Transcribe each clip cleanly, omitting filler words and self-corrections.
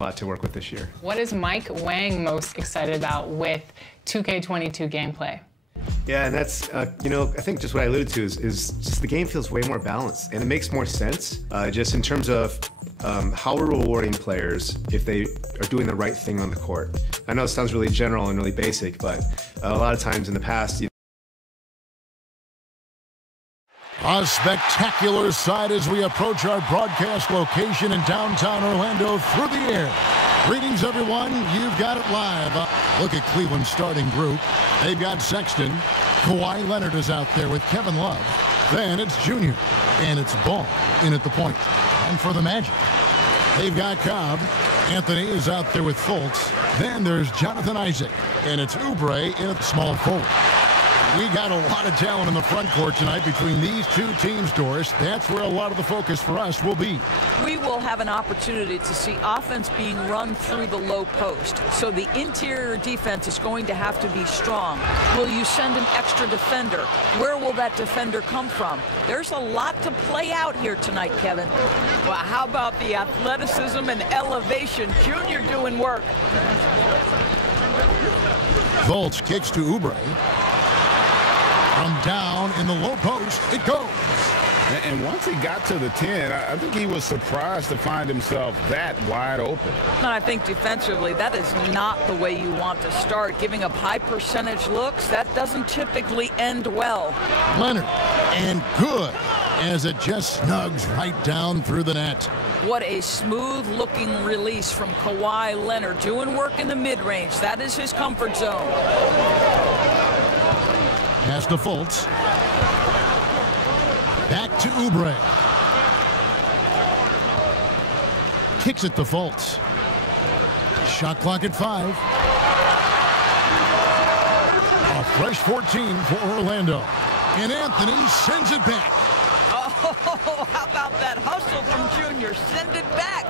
a lot to work with this year. What is Mike Wang most excited about with 2K22 gameplay? Yeah, and that's, you know, I think just what I alluded to is just the game feels way more balanced, and it makes more sense just in terms of how we're rewarding players if they are doing the right thing on the court. I know it sounds really general and really basic, but a lot of times in the past, A spectacular sight as we approach our broadcast location in downtown Orlando through the air. Greetings, everyone. You've got it live. Look at Cleveland's starting group. They've got Sexton. Kawhi Leonard is out there with Kevin Love. Then it's Junior. And it's Ball in at the point. And for the Magic, they've got Cobb. Anthony is out there with Fultz. Then there's Jonathan Isaac. And it's Oubre in at the small forward. We got a lot of talent in the front court tonight between these two teams, Doris. That's where a lot of the focus for us will be. We will have an opportunity to see offense being run through the low post. So the interior defense is going to have to be strong. Will you send an extra defender? Where will that defender come from? There's a lot to play out here tonight, Kevin. Well, how about the athleticism and elevation? Junior doing work. Fultz kicks to Oubre. From down in the low post, it goes. And once he got to the 10, I think he was surprised to find himself that wide open. And I think defensively, that is not the way you want to start. Giving up high percentage looks, that doesn't typically end well. Leonard, and good, as it just snugs right down through the net. What a smooth-looking release from Kawhi Leonard. Doing work in the mid-range. That is his comfort zone. Pass to Fultz. Back to Oubre. Kicks it to Fultz. Shot clock at 5. A fresh 14 for Orlando. And Anthony sends it back. Oh, how about that hustle from Junior? Send it back.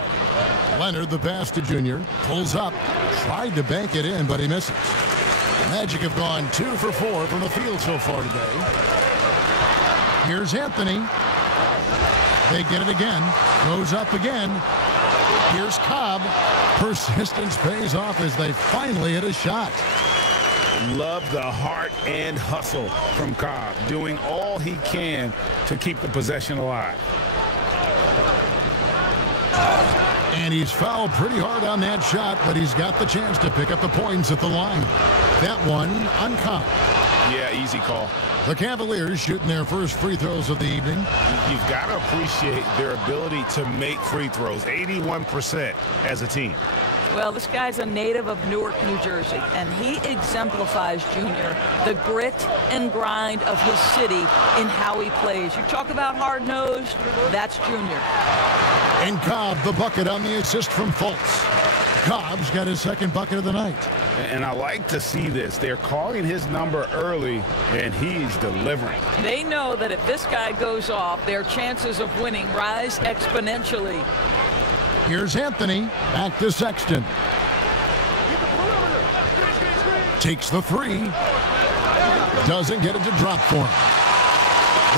Leonard, the pass to Junior. Pulls up. Tried to bank it in, but he misses. Magic have gone 2 for 4 from the field so far today. Here's Anthony. They get it again. Goes up again. Here's Cobb. Persistence pays off as they finally hit a shot. Love the heart and hustle from Cobb, doing all he can to keep the possession alive. And he's fouled pretty hard on that shot, but he's got the chance to pick up the points at the line. That one uncommon. Yeah, easy call. The Cavaliers shooting their first free throws of the evening. You've got to appreciate their ability to make free throws, 81% as a team. Well, this guy's a native of Newark, New Jersey, and he exemplifies, Junior, the grit and grind of his city in how he plays. You talk about hard-nosed, that's Junior. And Cobb, the bucket on the assist from Fultz. Cobb's got his second bucket of the night. And I like to see this. They're calling his number early, and he's delivering. They know that if this guy goes off, their chances of winning rise exponentially. Here's Anthony. Back to Sexton. Takes the 3. Doesn't get it to drop for him.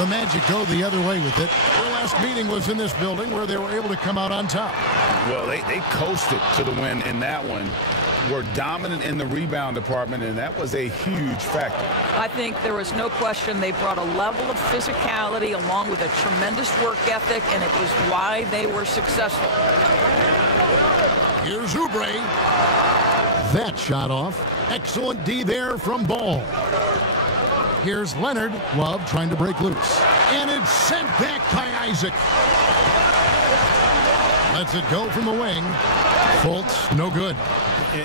The Magic go the other way with it. Their last meeting was in this building where they were able to come out on top. Well, they coasted to the win in that one. Were dominant in the rebound department, and that was a huge factor. I think there was no question they brought a level of physicality along with a tremendous work ethic, and it was why they were successful. Here's Oubre. That shot off. Excellent D there from Ball. Here's Leonard. Love trying to break loose. And it's sent back by Isaac. Lets it go from the wing. Fultz, no good.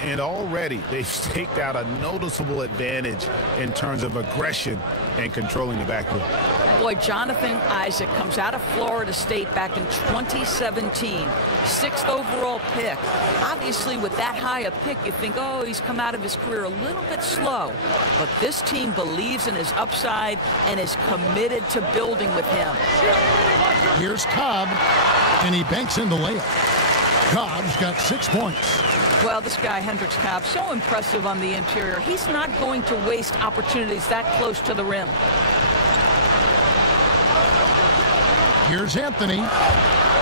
And already they've staked out a noticeable advantage in terms of aggression and controlling the backcourt. Boy, Jonathan Isaac comes out of Florida State back in 2017. 6th overall pick. Obviously, with that high a pick, you think, oh, he's come out of his career a little bit slow. But this team believes in his upside and is committed to building with him. Here's Cobb, and he banks in the layup. Cobb's got 6 points. Well, this guy, Hendricks Cobb, so impressive on the interior. He's not going to waste opportunities that close to the rim. Here's Anthony.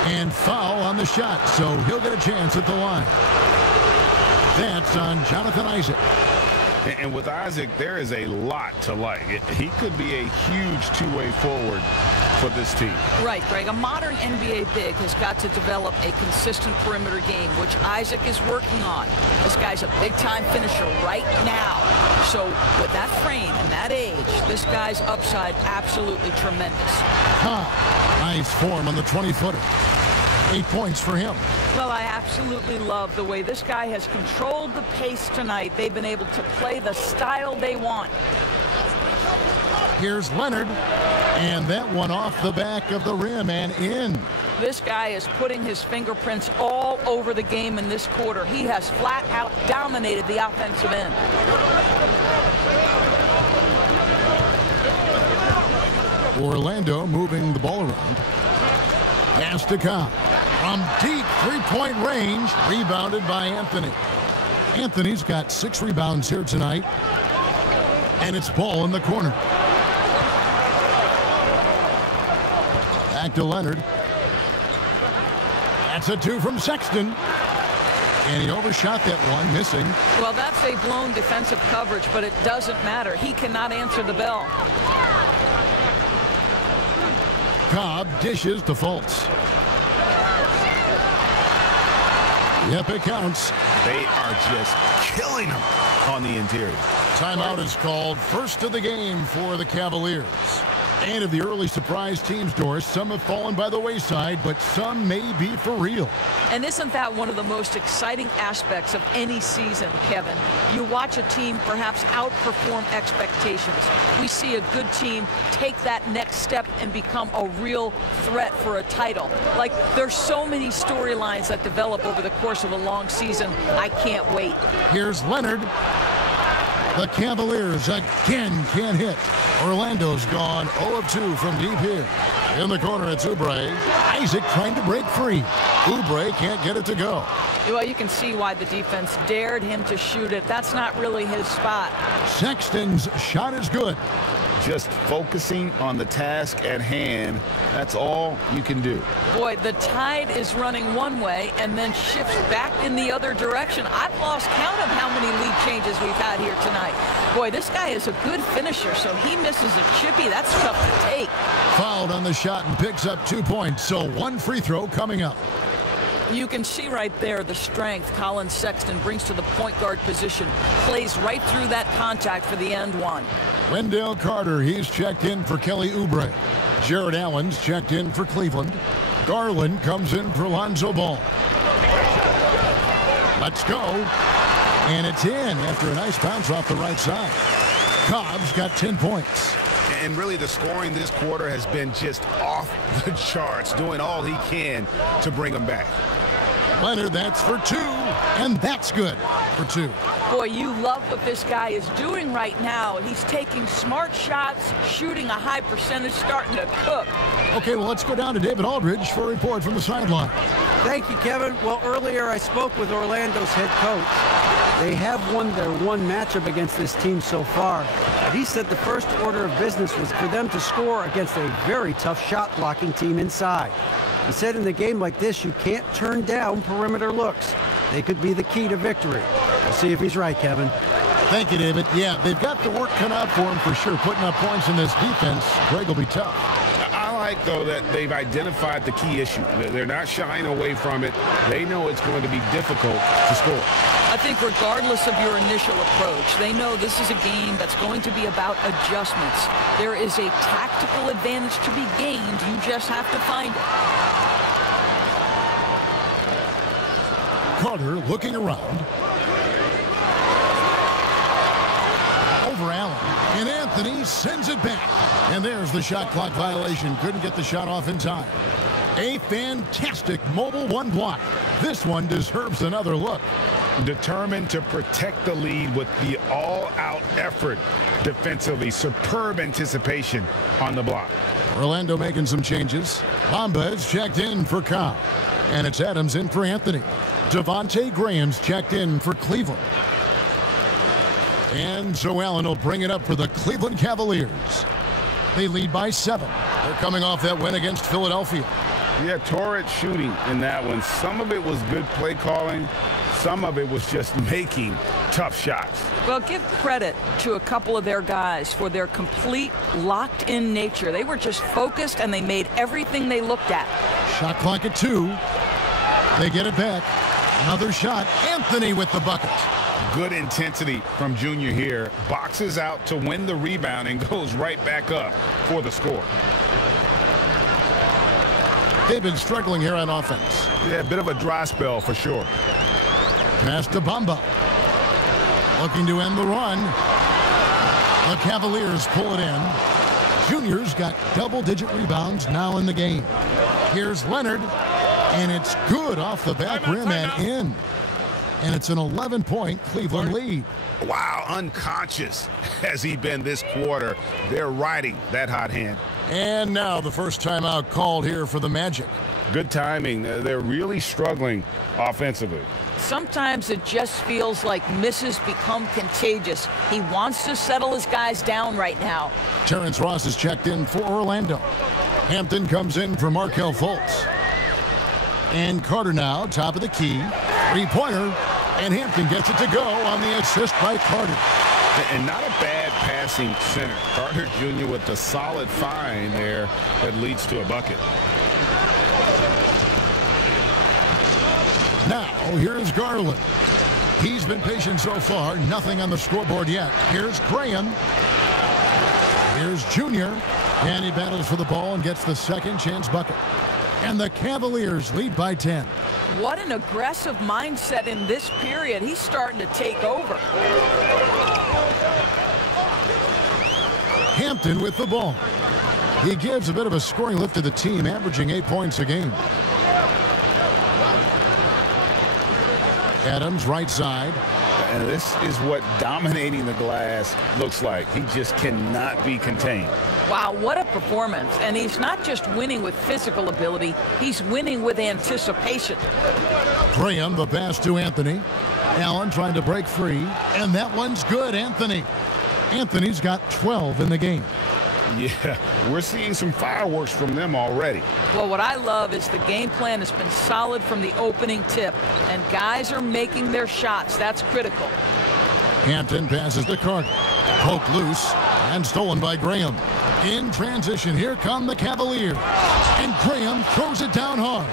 And foul on the shot, so he'll get a chance at the line. That's on Jonathan Isaac. And with Isaac, there is a lot to like. He could be a huge two-way forward for this team. Right, Greg. A modern NBA big has got to develop a consistent perimeter game, which Isaac is working on. This guy's a big-time finisher right now. So with that frame and that age, this guy's upside absolutely tremendous. Nice form on the 20-footer. 8 points for him. Well, I absolutely love the way this guy has controlled the pace tonight. They've been able to play the style they want. Here's Leonard, and that one off the back of the rim and in. This guy is putting his fingerprints all over the game in this quarter. He has flat out dominated the offensive end. Orlando moving the ball around. Pass to Cobb. From deep three-point range, rebounded by Anthony. Anthony's got 6 rebounds here tonight. And it's ball in the corner. Back to Leonard. That's a 2 from Sexton. And he overshot that one, missing. Well, that's a blown defensive coverage, but it doesn't matter. He cannot answer the bell. Cobb dishes to Fultz. Yep, it counts. They are just killing him on the interior. Timeout is called. First of the game for the Cavaliers. And of the early surprise teams, Doris, some have fallen by the wayside, but some may be for real. And isn't that one of the most exciting aspects of any season, Kevin? You watch a team perhaps outperform expectations. We see a good team take that next step and become a real threat for a title. Like, there's so many storylines that develop over the course of a long season. I can't wait. Here's Leonard. The Cavaliers again can't hit. Orlando's gone 0 of 2 from deep here. In the corner, it's Oubre. Isaac trying to break free. Oubre can't get it to go. Well, you can see why the defense dared him to shoot it. That's not really his spot. Sexton's shot is good. Just focusing on the task at hand. That's all you can do. Boy, the tide is running one way and then shifts back in the other direction. I've lost count of how many lead changes we've had here tonight. Boy, this guy is a good finisher, so he misses a chippy. That's tough to take. Fouled on the shot and picks up 2 points, so 1 free throw coming up. You can see right there the strength Colin Sexton brings to the point guard position. Plays right through that contact for the end one. Wendell Carter, he's checked in for Kelly Oubre. Jared Allen's checked in for Cleveland. Garland comes in for Lonzo Ball. Let's go. And it's in after a nice bounce off the right side. Cobb's got 10 points. And really the scoring this quarter has been just off the charts, doing all he can to bring them back. Leonard, that's for 2, and that's good for 2. Boy, you love what this guy is doing right now. He's taking smart shots, shooting a high percentage, starting to cook. Okay, well, let's go down to David Aldridge for a report from the sideline. Thank you, Kevin. Well, earlier I spoke with Orlando's head coach. They have won their one matchup against this team so far. He said the first order of business was for them to score against a very tough shot-blocking team inside. He said in a game like this, you can't turn down perimeter looks. They could be the key to victory. We'll see if he's right, Kevin. Thank you, David. Yeah, they've got the work cut out for them for sure. Putting up points in this defense, Greg will be tough. I like, though, that they've identified the key issue. They're not shying away from it. They know it's going to be difficult to score. I think regardless of your initial approach, they know this is a game that's going to be about adjustments. There is a tactical advantage to be gained. You just have to find it. Carter looking around. Over Allen. And Anthony sends it back. And there's the shot clock violation. Couldn't get the shot off in time. A fantastic mobile one block. This one deserves another look. Determined to protect the lead with the all-out effort defensively. Superb anticipation on the block. Orlando making some changes. Bamba's checked in for Cobb. And it's Adams in for Anthony. Devontae Graham's checked in for Cleveland. And so Allen will bring it up for the Cleveland Cavaliers. They lead by 7. They're coming off that win against Philadelphia. Yeah, torrid shooting in that one. Some of it was good play calling. Some of it was just making tough shots. Well, give credit to a couple of their guys for their complete locked-in nature. They were just focused, and they made everything they looked at. Shot clock at 2. They get it back. Another shot. Anthony with the bucket. Good intensity from Junior here. Boxes out to win the rebound and goes right back up for the score. They've been struggling here on offense. Yeah, a bit of a dry spell for sure. Pass to Bamba. Looking to end the run. The Cavaliers pull it in. Junior's got double-digit rebounds now in the game. Here's Leonard, and it's good off the back rim and in. And it's an 11-point Cleveland lead. Wow, unconscious has he been this quarter. They're riding that hot hand. And now the first timeout called here for the Magic. Good timing. They're really struggling offensively. Sometimes it just feels like misses become contagious. He wants to settle his guys down right now. Terrence Ross is checked in for Orlando. Hampton comes in for Markelle Fultz. And Carter now, top of the key. Three-pointer, and Hampton gets it to go on the assist by Carter. And not a bad passing center. Carter Jr. with the solid find there that leads to a bucket. Now, here's Garland. He's been patient so far. Nothing on the scoreboard yet. Here's Graham. Here's Junior. And he battles for the ball and gets the second chance bucket. And the Cavaliers lead by 10. What an aggressive mindset in this period. He's starting to take over. Hampton with the ball. He gives a bit of a scoring lift to the team, averaging 8 points a game. Adams, right side. And this is what dominating the glass looks like. He just cannot be contained. Wow, what a performance. And he's not just winning with physical ability, he's winning with anticipation. Graham, the pass to Anthony. Allen trying to break free, and that one's good, Anthony. Anthony's got 12 in the game. Yeah, we're seeing some fireworks from them already. Well, what I love is the game plan has been solid from the opening tip, and guys are making their shots. That's critical. Hampton passes to Carter. Poked loose and stolen by Graham. In transition, here come the Cavaliers. And Graham throws it down hard.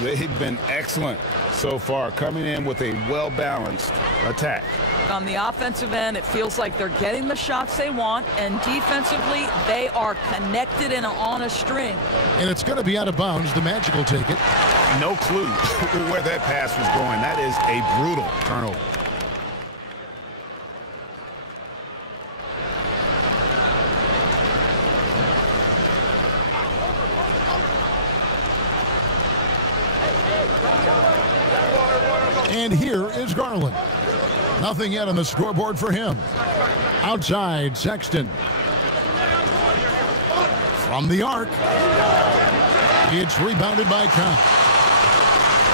They've been excellent so far, coming in with a well-balanced attack. On the offensive end, it feels like they're getting the shots they want, and defensively, they are connected and on a string. And it's going to be out of bounds. The Magic will take it. No clue where that pass was going. That is a brutal turnover. And here is Garland. Nothing yet on the scoreboard for him. Outside, Sexton. From the arc. It's rebounded by Cobb.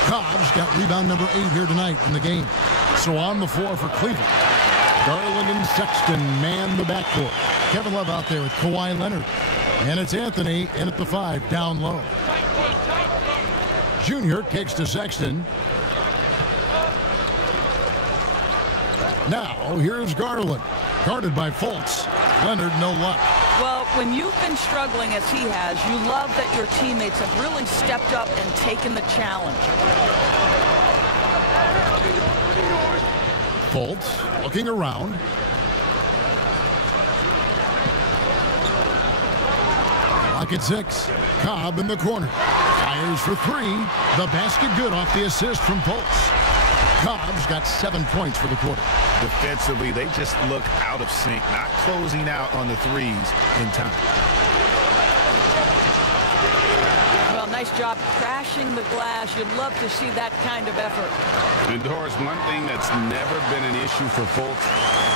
Cobb's got rebound number 8 here tonight in the game. So on the floor for Cleveland. Garland and Sexton man the backcourt. Kevin Love out there with Kawhi Leonard. And it's Anthony in at the 5, down low. Junior kicks to Sexton. Now, here's Garland. Guarded by Fultz. Leonard, no luck. Well, when you've been struggling as he has, you love that your teammates have really stepped up and taken the challenge. Fultz looking around. Clock at 6. Cobb in the corner. Fires for 3. The basket good off the assist from Fultz. Cobb's got 7 points for the quarter. Defensively, they just look out of sync, not closing out on the threes in time. Well, nice job crashing the glass. You'd love to see that kind of effort. And Doris, one thing that's never been an issue for Fultz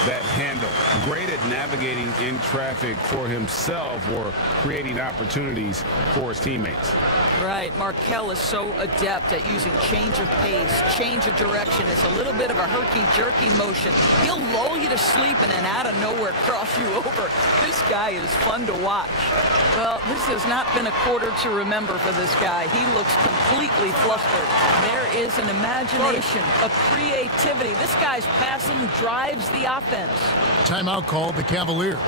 that handle. Great at navigating in traffic for himself or creating opportunities for his teammates. Right. Markelle is so adept at using change of pace, change of direction. It's a little bit of a herky-jerky motion. He'll lull you to sleep and then out of nowhere cross you over. This guy is fun to watch. Well, this has not been a quarter to remember for this guy. He looks completely flustered. There is an imagination, a creativity. This guy's passing drives the offense. Timeout called the Cavaliers.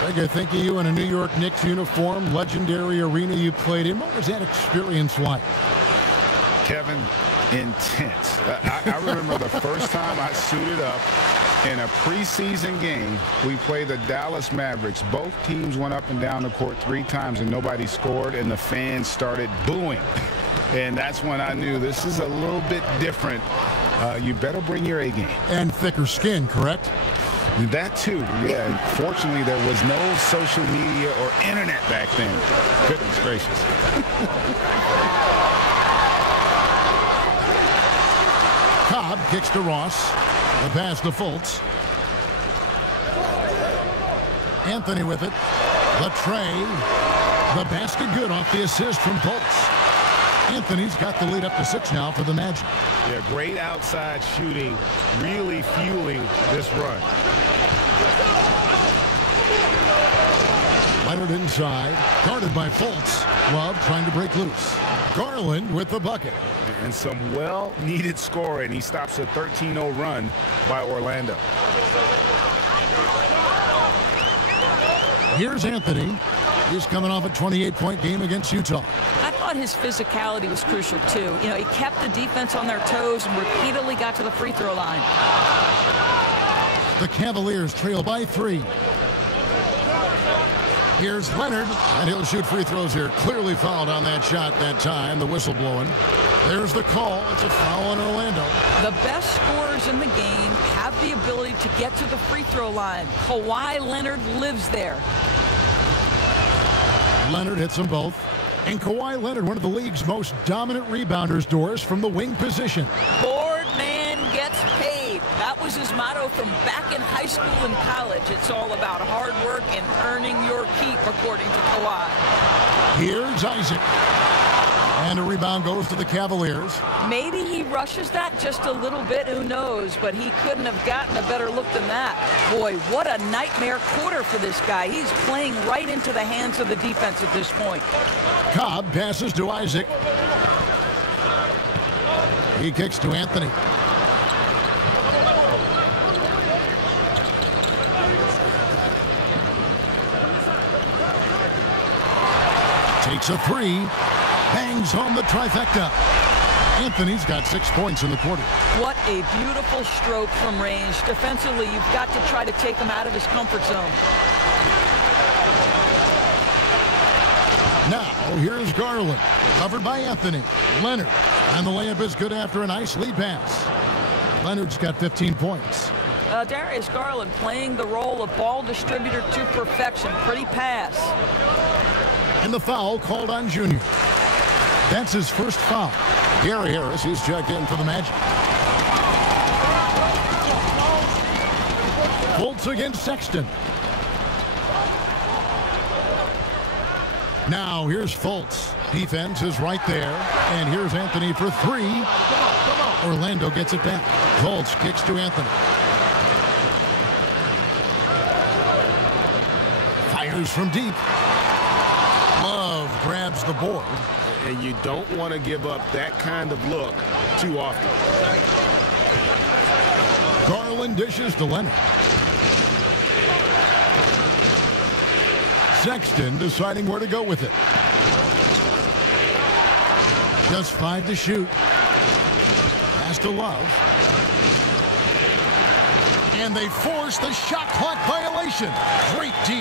Greg, I think of you in a New York Knicks uniform, legendary arena you played in. What was that experience like? Kevin, intense. I remember the first time I suited up in a preseason game. We played the Dallas Mavericks. Both teams went up and down the court 3 times and nobody scored, and the fans started booing. And that's when I knew this is a little bit different. You better bring your A game. And thicker skin, correct? That too, yeah. Fortunately, there was no social media or internet back then. Goodness gracious. Cobb kicks to Ross. The pass to Fultz. Anthony with it. The tray. The basket good off the assist from Fultz. Anthony's got the lead up to 6 now for the Magic. Yeah, great outside shooting, really fueling this run. Leonard inside, guarded by Fultz. Love trying to break loose. Garland with the bucket. And some well-needed scoring. He stops a 13-0 run by Orlando. Here's Anthony. He's coming off a 28-point game against Utah. I thought his physicality was crucial, too. You know, he kept the defense on their toes and repeatedly got to the free throw line. The Cavaliers trail by 3. Here's Leonard, and he'll shoot free throws here. Clearly fouled on that shot that time. The whistle blowing. There's the call. It's a foul on Orlando. The best scorers in the game have the ability to get to the free throw line. Kawhi Leonard lives there. Leonard hits them both. And Kawhi Leonard, one of the league's most dominant rebounders, Doris, from the wing position. Board man gets paid. That was his motto from back in high school and college. It's all about hard work and earning your keep, according to Kawhi. Here's Isaac. And a rebound goes to the Cavaliers. Maybe he rushes that just a little bit, who knows, but he couldn't have gotten a better look than that. Boy, what a nightmare quarter for this guy. He's playing right into the hands of the defense at this point. Cobb passes to Isaac. He kicks to Anthony. Takes a 3. Bangs home the trifecta. Anthony's got 6 points in the quarter. What a beautiful stroke from range. Defensively, you've got to try to take him out of his comfort zone. Now, here's Garland. Covered by Anthony. Leonard. And the layup is good after a nice lead pass. Leonard's got 15 points. Darius Garland playing the role of ball distributor to perfection. Pretty pass. And the foul called on Junior. That's his first foul. Gary Harris, he's checked in for the Magic. Fultz against Sexton. Now here's Fultz. Defense is right there. And here's Anthony for 3. Orlando gets it back. Fultz kicks to Anthony. Fires from deep. Love grabs the board. And you don't want to give up that kind of look too often. Garland dishes to Leonard. Sexton deciding where to go with it. Just 5 to shoot. Pass to Love. And they force the shot clock violation. Great D.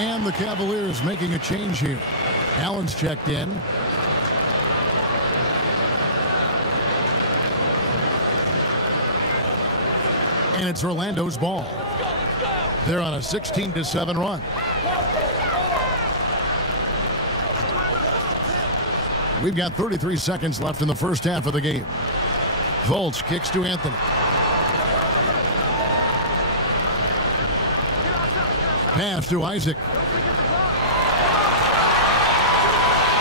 And the Cavaliers making a change here. Allen's checked in. And it's Orlando's ball. They're on a 16-7 run. We've got 33 seconds left in the first half of the game. Fultz kicks to Anthony. Pass to Isaac.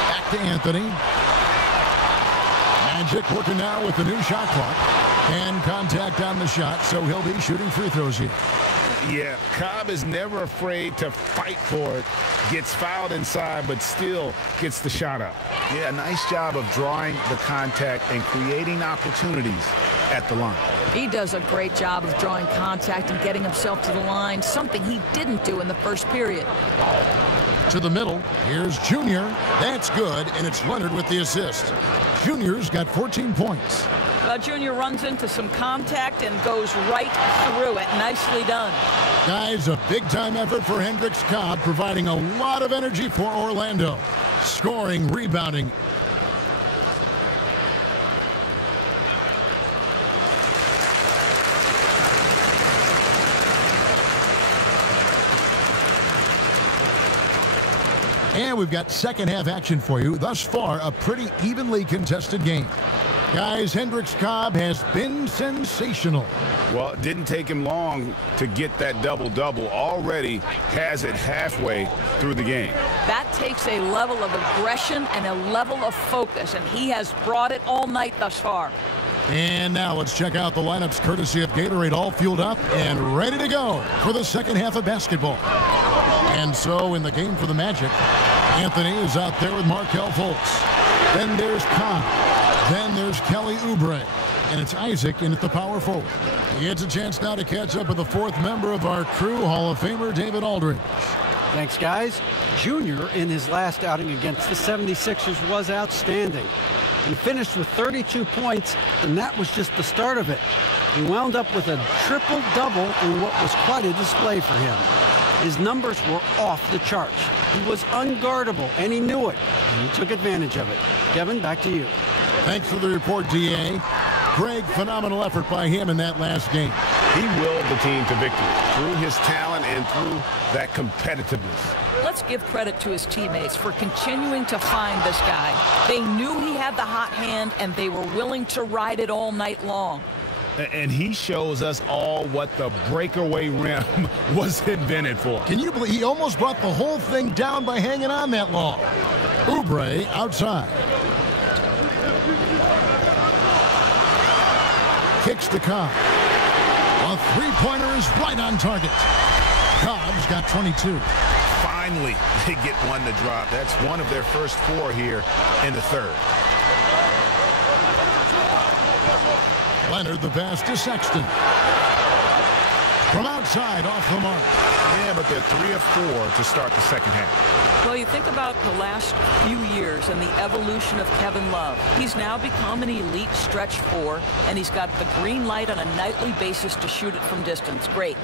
Back to Anthony. Magic working now with the new shot clock. And contact on the shot, so he'll be shooting free throws here. Yeah, Cobb is never afraid to fight for it. Gets fouled inside, but still gets the shot up. Yeah, nice job of drawing the contact and creating opportunities at the line. He does a great job of drawing contact and getting himself to the line, something he didn't do in the first period. To the middle, here's Junior. That's good, and it's Leonard with the assist. Junior's got 14 points. Junior runs into some contact and goes right through it. Nicely done. Guys, a big-time effort for Hendricks Cobb, providing a lot of energy for Orlando. Scoring, rebounding. And we've got second half action for you. Thus far, a pretty evenly contested game. Guys, Hendricks Cobb has been sensational. Well, it didn't take him long to get that double-double. Already has it halfway through the game. That takes a level of aggression and a level of focus, and he has brought it all night thus far. And now let's check out the lineups courtesy of Gatorade, all fueled up and ready to go for the second half of basketball. And so in the game for the Magic, Anthony is out there with Markelle Fultz. Then there's Cobb. Then there's Kelly Oubre. And it's Isaac in at the power forward. He gets a chance now to catch up with the fourth member of our crew, Hall of Famer David Aldridge. Thanks, guys. Junior, in his last outing against the 76ers, was outstanding. He finished with 32 points, and that was just the start of it. He wound up with a triple-double in what was quite a display for him. His numbers were off the charts. He was unguardable, and he knew it, and he took advantage of it. Kevin, back to you. Thanks for the report, D.A. Greg, phenomenal effort by him in that last game. He willed the team to victory through his talent and through that competitiveness. Let's give credit to his teammates for continuing to find this guy. They knew he had the hot hand, and they were willing to ride it all night long. And he shows us all what the breakaway rim was invented for. Can you believe he almost brought the whole thing down by hanging on that long? Oubre outside. Kicks to Cobb. A three-pointer is right on target. Cobb's got 22. Finally, they get one to drop. That's one of their first four here in the third. Leonard the pass to Sexton. From outside, off the mark. Yeah, but they're 3 of 4 to start the second half. Well, you think about the last few years and the evolution of Kevin Love. He's now become an elite stretch four, and he's got the green light on a nightly basis to shoot it from distance. Great.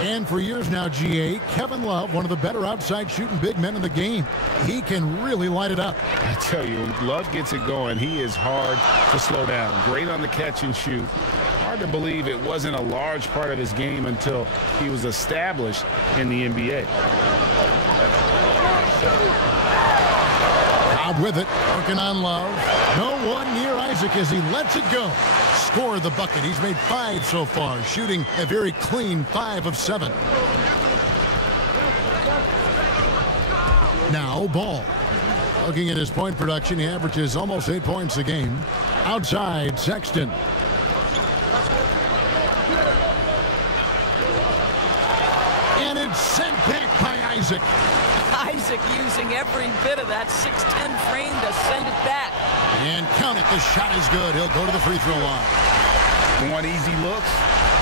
And for years now, GA, Kevin Love, one of the better outside shooting big men in the game. He can really light it up. I tell you, when Love gets it going, he is hard to slow down. Great on the catch and shoot. Hard to believe it wasn't a large part of his game until he was established in the NBA. Cobb with it, working on Love. No one near Isaac as he lets it go. Score the bucket. He's made 5 so far, shooting a very clean 5 of 7. Now Ball. Looking at his point production, he averages almost 8 points a game. Outside, Sexton. And it's sent back by Isaac. Isaac using every bit of that 6'10" frame to send it back. And count it, the shot is good. He'll go to the free throw line. Want easy looks?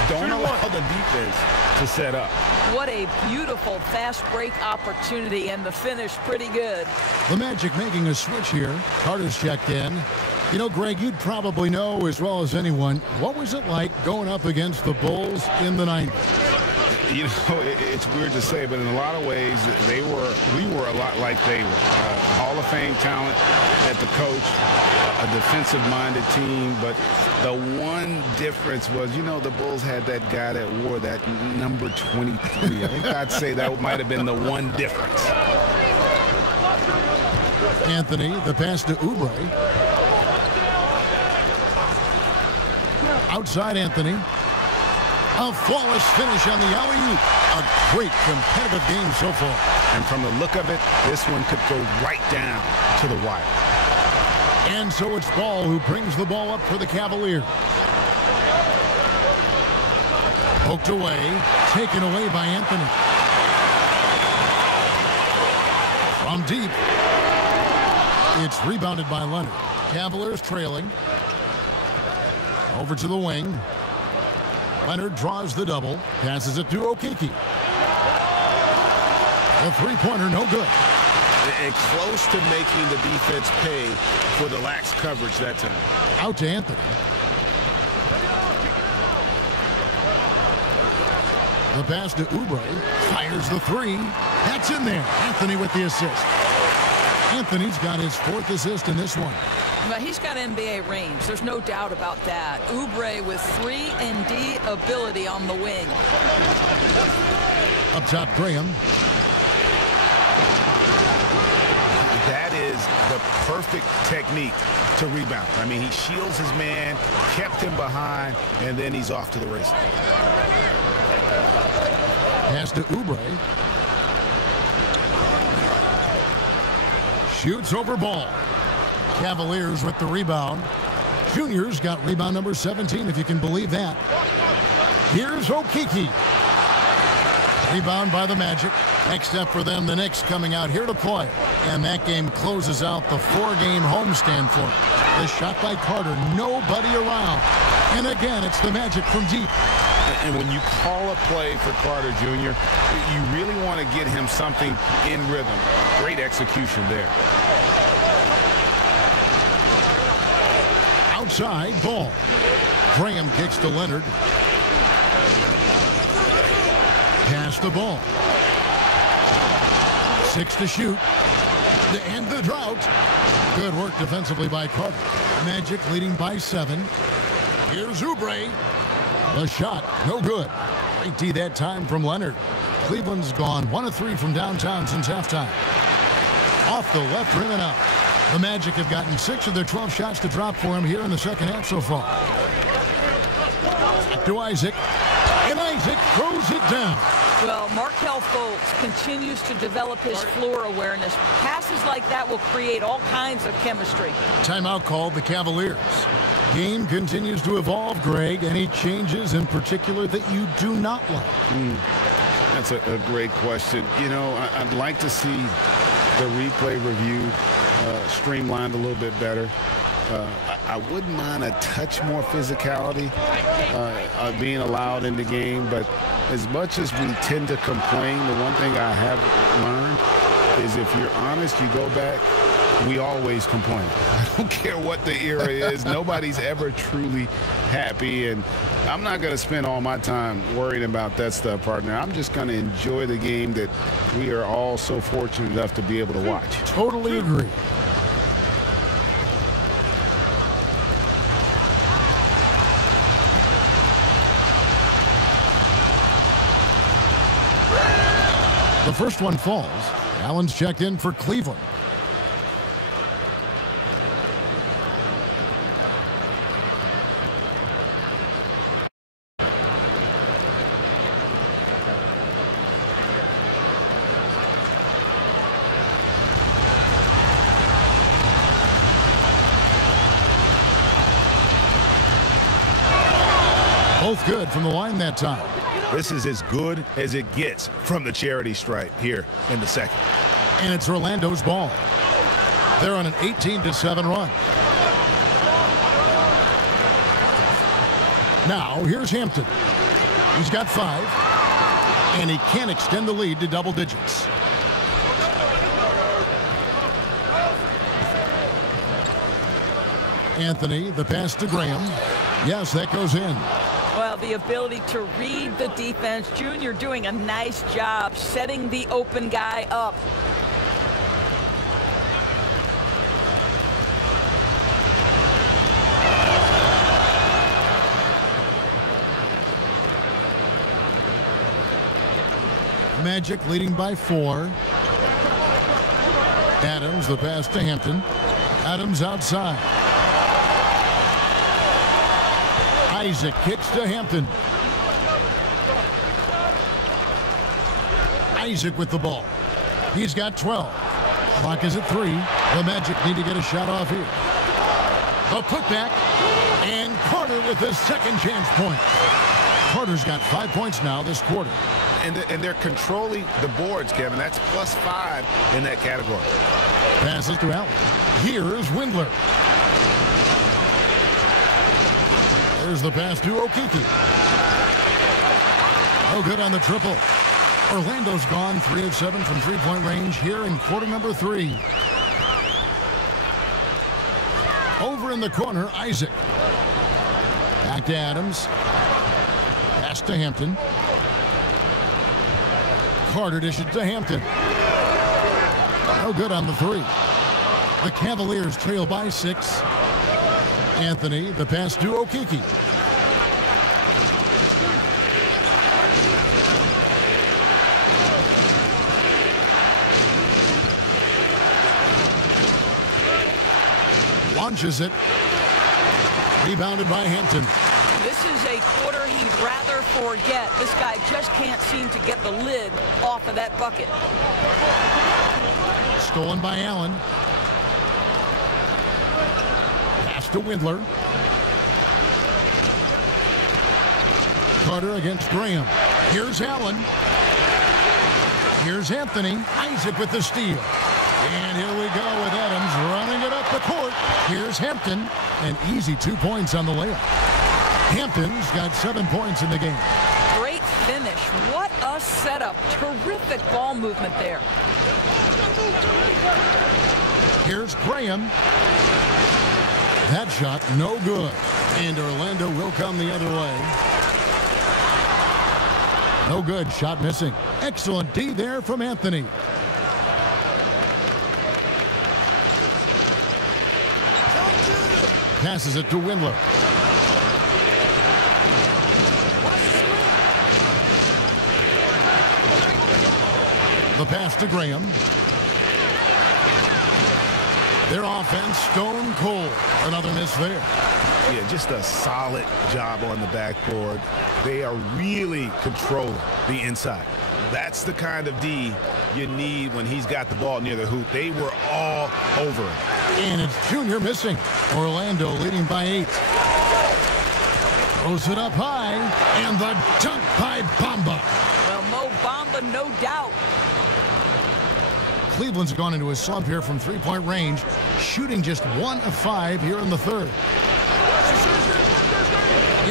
Don't allow the defense to set up. What a beautiful fast break opportunity, and the finish pretty good. The Magic making a switch here. Carter's checked in. You know, Greg, you'd probably know as well as anyone, what was it like going up against the Bulls in the 90s? You know, it's weird to say, but in a lot of ways, we were a lot like they were. Hall of Fame talent at the coach, a defensive-minded team, but the one difference was, you know, the Bulls had that guy that wore that number 23. I think I'd say that might have been the one difference. Anthony, the pass to Oubre. Outside Anthony. A flawless finish on the alley-oop. A great competitive game so far. And from the look of it, this one could go right down to the wire. And so it's Ball who brings the ball up for the Cavaliers. Poked away, taken away by Anthony. From deep. It's rebounded by Leonard. Cavaliers trailing. Over to the wing. Leonard draws the double. Passes it to Okeke. The three-pointer no good. And close to making the defense pay for the lax coverage that time. Out to Anthony. The pass to Oubre. Fires the three. That's in there. Anthony with the assist. Anthony's got his fourth assist in this one. But he's got NBA range. There's no doubt about that. Oubre with 3-and-D ability on the wing. Up top, Graham. That is the perfect technique to rebound. I mean, he shields his man, kept him behind, and then he's off to the races. Pass to Oubre. Shoots over Ball. Cavaliers with the rebound. Junior's got rebound number 17, if you can believe that. Here's Okeke. Rebound by the Magic. Next step for them, the Knicks coming out here to play. And that game closes out the four-game homestand for it. The shot by Carter, nobody around. And again, it's the Magic from deep. And when you call a play for Carter Jr., you really want to get him something in rhythm. Great execution there. Outside, Ball. Graham kicks to Leonard. Pass the ball. 6 to shoot. To end the drought. Good work defensively by Carter. Magic leading by 7. Here's Oubre. The shot, no good. Great D that time from Leonard. Cleveland's gone 1 of 3 from downtown since halftime. Off the left rim and out. The Magic have gotten 6 of their 12 shots to drop for him here in the second half so far. Back to Isaac. And Isaac throws it down. Well, Markelle Fultz continues to develop his floor awareness. Passes like that will create all kinds of chemistry. Timeout called the Cavaliers. Game continues to evolve, Greg. Any changes in particular that you do not like? That's a great question. You know, I'd like to see the replay review streamlined a little bit better. I wouldn't mind a touch more physicality being allowed in the game, but as much as we tend to complain, the one thing I have learned is if you're honest, you go back, we always complain. I don't care what the era is. Nobody's ever truly happy, and I'm not going to spend all my time worrying about that stuff, partner. I'm just going to enjoy the game that we are all so fortunate enough to be able to watch. Totally agree. The first one falls. Allen's checked in for Cleveland. Both good from the line that time. This is as good as it gets from the charity stripe here in the second. And it's Orlando's ball. They're on an 18-7 run. Now, here's Hampton. He's got 5, and he can't extend the lead to double digits. Anthony, the pass to Graham. Yes, that goes in. Well, the ability to read the defense. Junior doing a nice job setting the open guy up. Magic leading by 4. Adams, the pass to Hampton. Adams outside. Isaac kicks to Hampton. Isaac with the ball. He's got 12. Clock is at 3. The Magic need to get a shot off here. A putback, and Carter with the second chance point. Carter's got 5 points now this quarter. And they're controlling the boards, Kevin. That's +5 in that category. Passes to Allen. Here's Windler. There's the pass to Okeke. No good on the triple. Orlando's gone 3 of 7 from three-point range here in quarter number 3. Over in the corner, Isaac. Back to Adams. Pass to Hampton. Carter dishes to Hampton. No good on the 3. The Cavaliers trail by 6. Anthony, the pass to Okeke. Launches it. Rebounded by Hampton. This is a quarter he'd rather forget. This guy just can't seem to get the lid off of that bucket. Stolen by Allen. Pass to Windler. Carter against Graham. Here's Allen. Here's Anthony. Isaac with the steal. And here we go with Adams running it up the court. Here's Hampton. An easy 2 points on the layup. Hampton's got 7 points in the game. Great finish. What a setup. Terrific ball movement there. Here's Graham. That shot no good. And Orlando will come the other way. No good. Shot missing. Excellent D there from Anthony. Passes it to Windler. The pass to Graham. Their offense stone cold. Another miss there. Yeah, just a solid job on the backboard. They are really controlling the inside. That's the kind of D you need when he's got the ball near the hoop. They were all over him. And it's Junior missing. Orlando leading by 8. Throws it up high. And the dunk by Bamba. Well, Mo Bamba, no doubt. Cleveland's gone into a slump here from three-point range, shooting just 1 of 5 here in the third.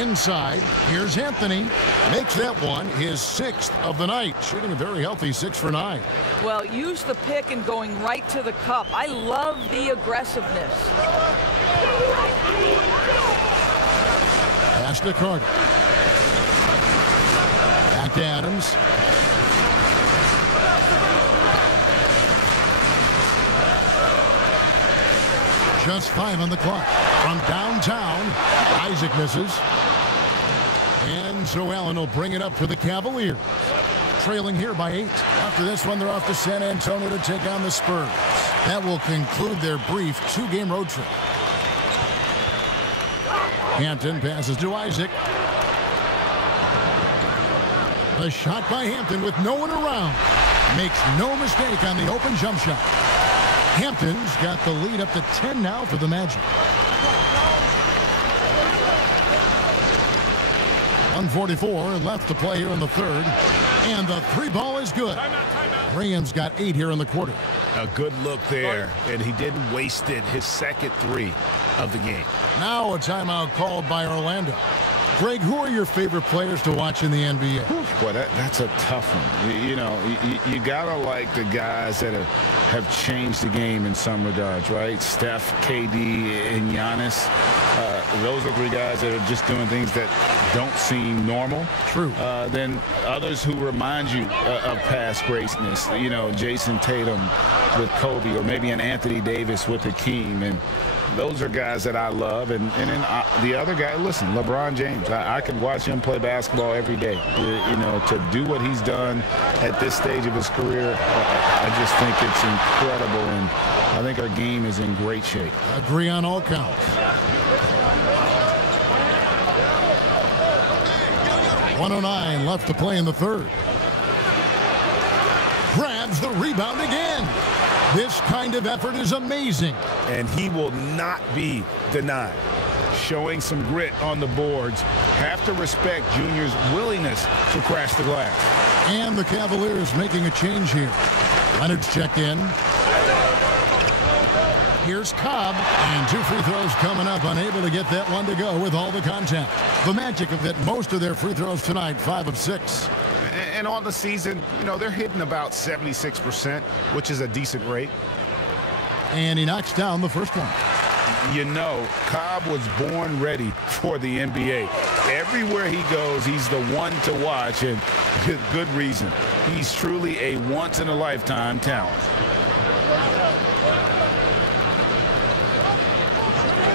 Inside, here's Anthony. Makes that one his 6th of the night, shooting a very healthy 6 for 9. Well, use the pick and going right to the cup. I love the aggressiveness. Pass to Carter. Back to Adams. Just 5 on the clock. From downtown, Isaac misses. And so Allen will bring it up for the Cavaliers. Trailing here by 8. After this one, they're off to San Antonio to take on the Spurs. That will conclude their brief 2-game road trip. Hampton passes to Isaac. A shot by Hampton with no one around. Makes no mistake on the open jump shot. Hampton's got the lead up to 10 now for the Magic. 1:44 left to play here in the third. And the 3 ball is good. Graham's got 8 here in the quarter. A good look there, and he didn't waste it. His second 3 of the game. Now a timeout called by Orlando. Greg, who are your favorite players to watch in the NBA? Boy, that's a tough one. You gotta like the guys that have changed the game in some regards, right? Steph, KD, and Giannis. Those are 3 guys that are just doing things that don't seem normal. True. Then others who remind you of past greatness. Jason Tatum with Kobe, or maybe an Anthony Davis with Hakeem. And those are guys that I love. And then the other guy, listen, LeBron James. I could watch him play basketball every day. To do what he's done at this stage of his career, I just think it's incredible. And I think our game is in great shape. Agree on all counts. 1:09 left to play in the third. grabs the rebound again. This kind of effort is amazing. And he will not be denied. Showing some grit on the boards. Have to respect Junior's willingness to crash the glass. And the Cavaliers making a change here. Leonard's checked in. Here's Cobb, and 2 free throws coming up, unable to get that one to go with all the contact. The Magic have hit most of their free throws tonight, 5 of 6. And on the season, you know, they're hitting about 76%, which is a decent rate. And he knocks down the first one. You know, Cobb was born ready for the NBA. Everywhere he goes, he's the one to watch, and good reason. He's truly a once-in-a-lifetime talent.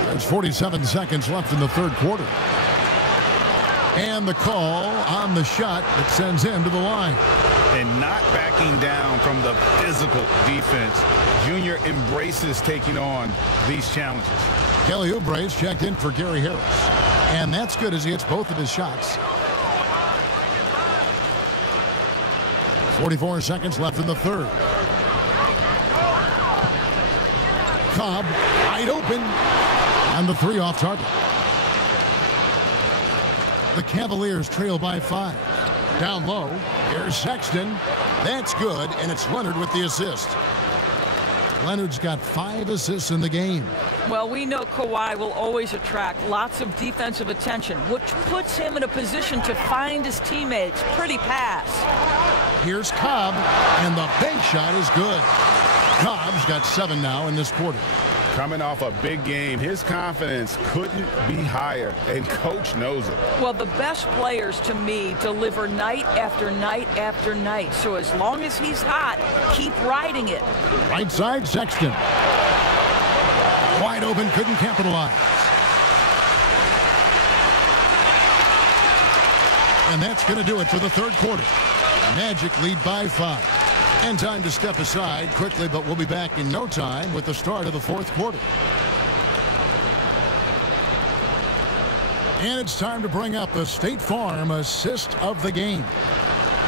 There's 47 seconds left in the third quarter. And the call on the shot that sends him to the line. And not backing down from the physical defense. Junior embraces taking on these challenges. Kelly Oubre's checked in for Gary Harris. And that's good as he hits both of his shots. 44 seconds left in the third. Cobb wide open. And the 3 off target. The Cavaliers trail by 5. Down low, here's Sexton. That's good, and it's Leonard with the assist. Leonard's got 5 assists in the game. Well, we know Kawhi will always attract lots of defensive attention, which puts him in a position to find his teammates. Pretty pass. Here's Cobb, and the bank shot is good. Cobb's got 7 now in this quarter. Coming off a big game, his confidence couldn't be higher, and coach knows it. Well, the best players to me deliver night after night after night. So as long as he's hot, keep riding it. Right side, Sexton. Wide open, couldn't capitalize. And that's going to do it for the third quarter. Magic lead by 5. And time to step aside quickly, but we'll be back in no time with the start of the fourth quarter. And it's time to bring up the State Farm assist of the game.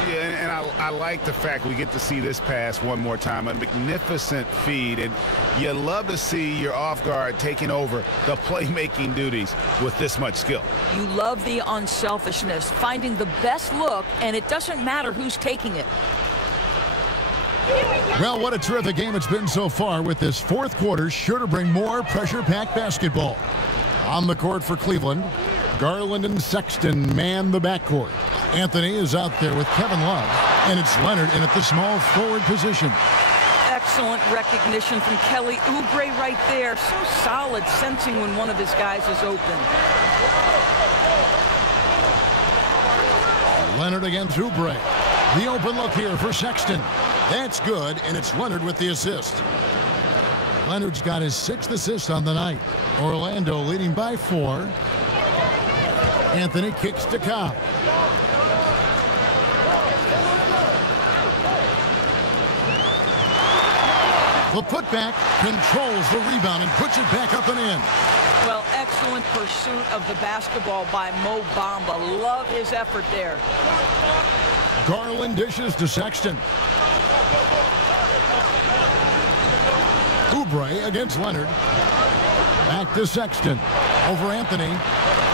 Yeah, and I like the fact we get to see this pass one more time. A magnificent feed, and you love to see your off guard taking over the playmaking duties with this much skill. You love the unselfishness, finding the best look, and it doesn't matter who's taking it. Well, what a terrific game it's been so far, with this fourth quarter sure to bring more pressure-packed basketball. On the court for Cleveland, Garland and Sexton man the backcourt. Anthony is out there with Kevin Love, and it's Leonard in at the small forward position. Excellent recognition from Kelly Oubre right there. So solid, sensing when one of his guys is open. Leonard against Oubre. The open look here for Sexton. That's good, and it's Leonard with the assist. Leonard's got his 6th assist on the night. Orlando leading by 4. Anthony kicks to Cobb. The putback controls the rebound and puts it back up and in. Well, excellent pursuit of the basketball by Mo Bamba. Love his effort there. Garland dishes to Sexton. Oubre against Leonard. Back to Sexton. Over Anthony.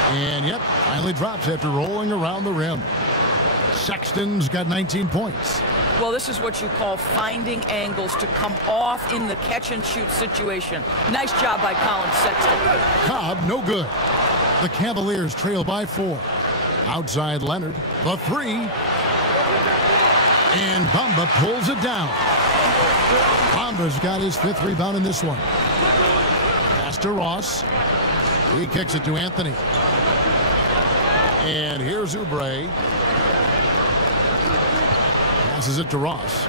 And, yep, finally drops after rolling around the rim. Sexton's got 19 points. Well, this is what you call finding angles to come off in the catch-and-shoot situation. Nice job by Colin Sexton. Cobb, no good. The Cavaliers trail by 4. Outside Leonard. The 3. And Bamba pulls it down. Bamba's got his 5th rebound in this one. Pass to Ross. He kicks it to Anthony. And here's Oubre. Passes it to Ross.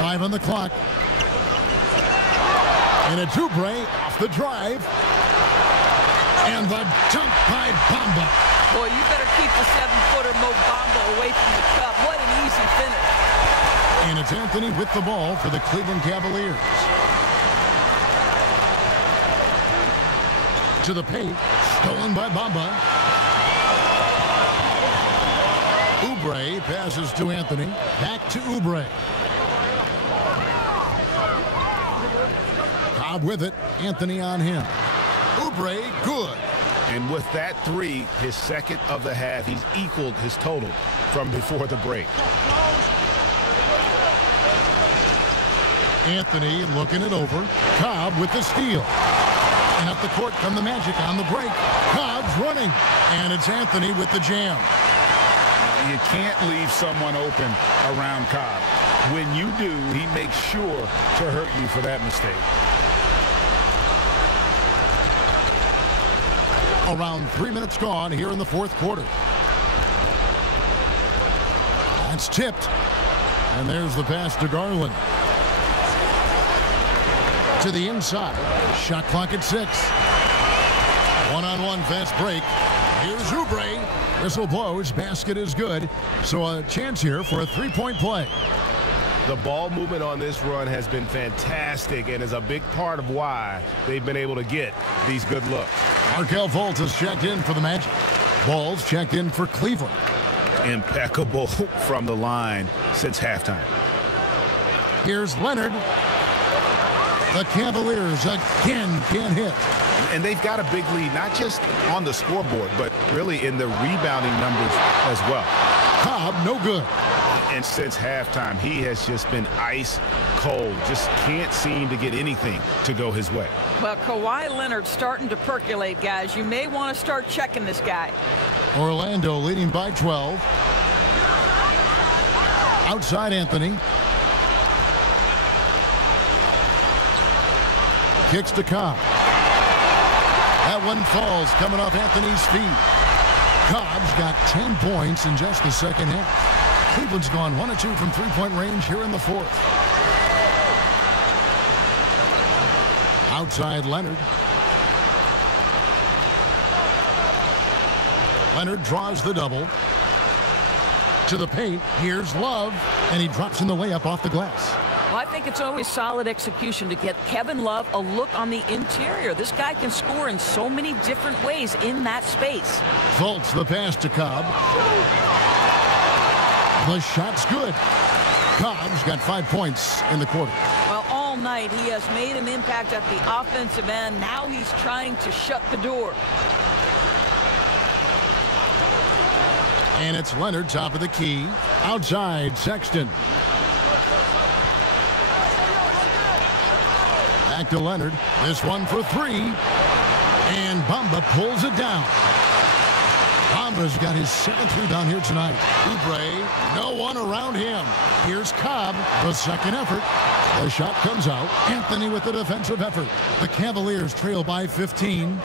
5 on the clock. And it's Oubre off the drive. And the dunk by Bamba. Boy, you better keep the 7-footer Mo Bamba away from the cup. What an easy finish. And it's Anthony with the ball for the Cleveland Cavaliers. To the paint. Stolen by Bamba. Oubre Oubre passes to Anthony. Back to Oubre. Cobb with it. Anthony on him. Oubre, good. And with that three, his second of the half, he's equaled his total from before the break. Anthony looking it over. Cobb with the steal. And up the court come the Magic on the break. Cobb's running. And it's Anthony with the jam. You can't leave someone open around Cobb. When you do, he makes sure to hurt you for that mistake. Around 3 minutes gone here in the fourth quarter. That's tipped. And there's the pass to Garland. To the inside. Shot clock at 6. One-on-one fast break. Here's Oubre. Whistle blows. Basket is good. So a chance here for a three-point play. The ball movement on this run has been fantastic and is a big part of why they've been able to get these good looks. Markelle Fultz has checked in for the Magic. Ball's checked in for Cleveland. Impeccable from the line since halftime. Here's Leonard. The Cavaliers again can't hit. And they've got a big lead, not just on the scoreboard, but really in the rebounding numbers as well. Cobb, no good. And since halftime, he has just been ice cold. Just can't seem to get anything to go his way. Well, Kawhi Leonard's starting to percolate, guys. You may want to start checking this guy. Orlando leading by 12. Outside Anthony. Kicks to Cobb. That one falls coming off Anthony's feet. Cobb's got 10 points in just the second half. Cleveland's gone 1 of 2 from three-point range here in the fourth. Outside Leonard. Leonard draws the double. To the paint. Here's Love. And he drops in the layup off the glass. Well, I think it's always solid execution to get Kevin Love a look on the interior. This guy can score in so many different ways in that space. Fultz the pass to Cobb. The shot's good. Cobb's got 5 points in the quarter. Well, all night he has made an impact at the offensive end. Now he's trying to shut the door. And it's Leonard, top of the key. Outside, Sexton. Back to Leonard. This one for 3. And Bamba pulls it down. Bamba's got his 7th rebound here tonight. Oubre, no one around him. Here's Cobb, the second effort. The shot comes out. Anthony with the defensive effort. The Cavaliers trail by 15.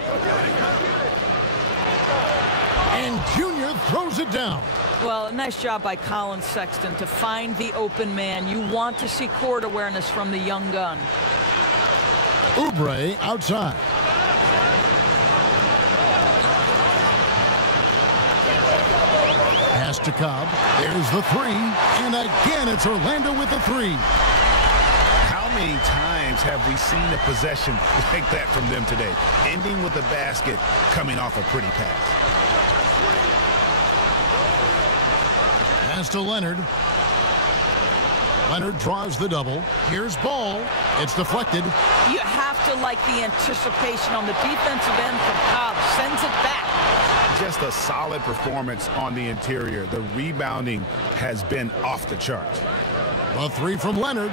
And Junior throws it down. Well, nice job by Colin Sexton to find the open man. You want to see court awareness from the young gun. Oubre outside. Pass to Cobb. There's the 3. And again, it's Orlando with the 3. How many times have we seen a possession like that from them today? Ending with a basket, coming off a pretty pass. Pass to Leonard. Leonard draws the double. Here's Ball. It's deflected. You have to like the anticipation on the defensive end from Cobb. Sends it back. Just a solid performance on the interior. The rebounding has been off the charts. A 3 from Leonard.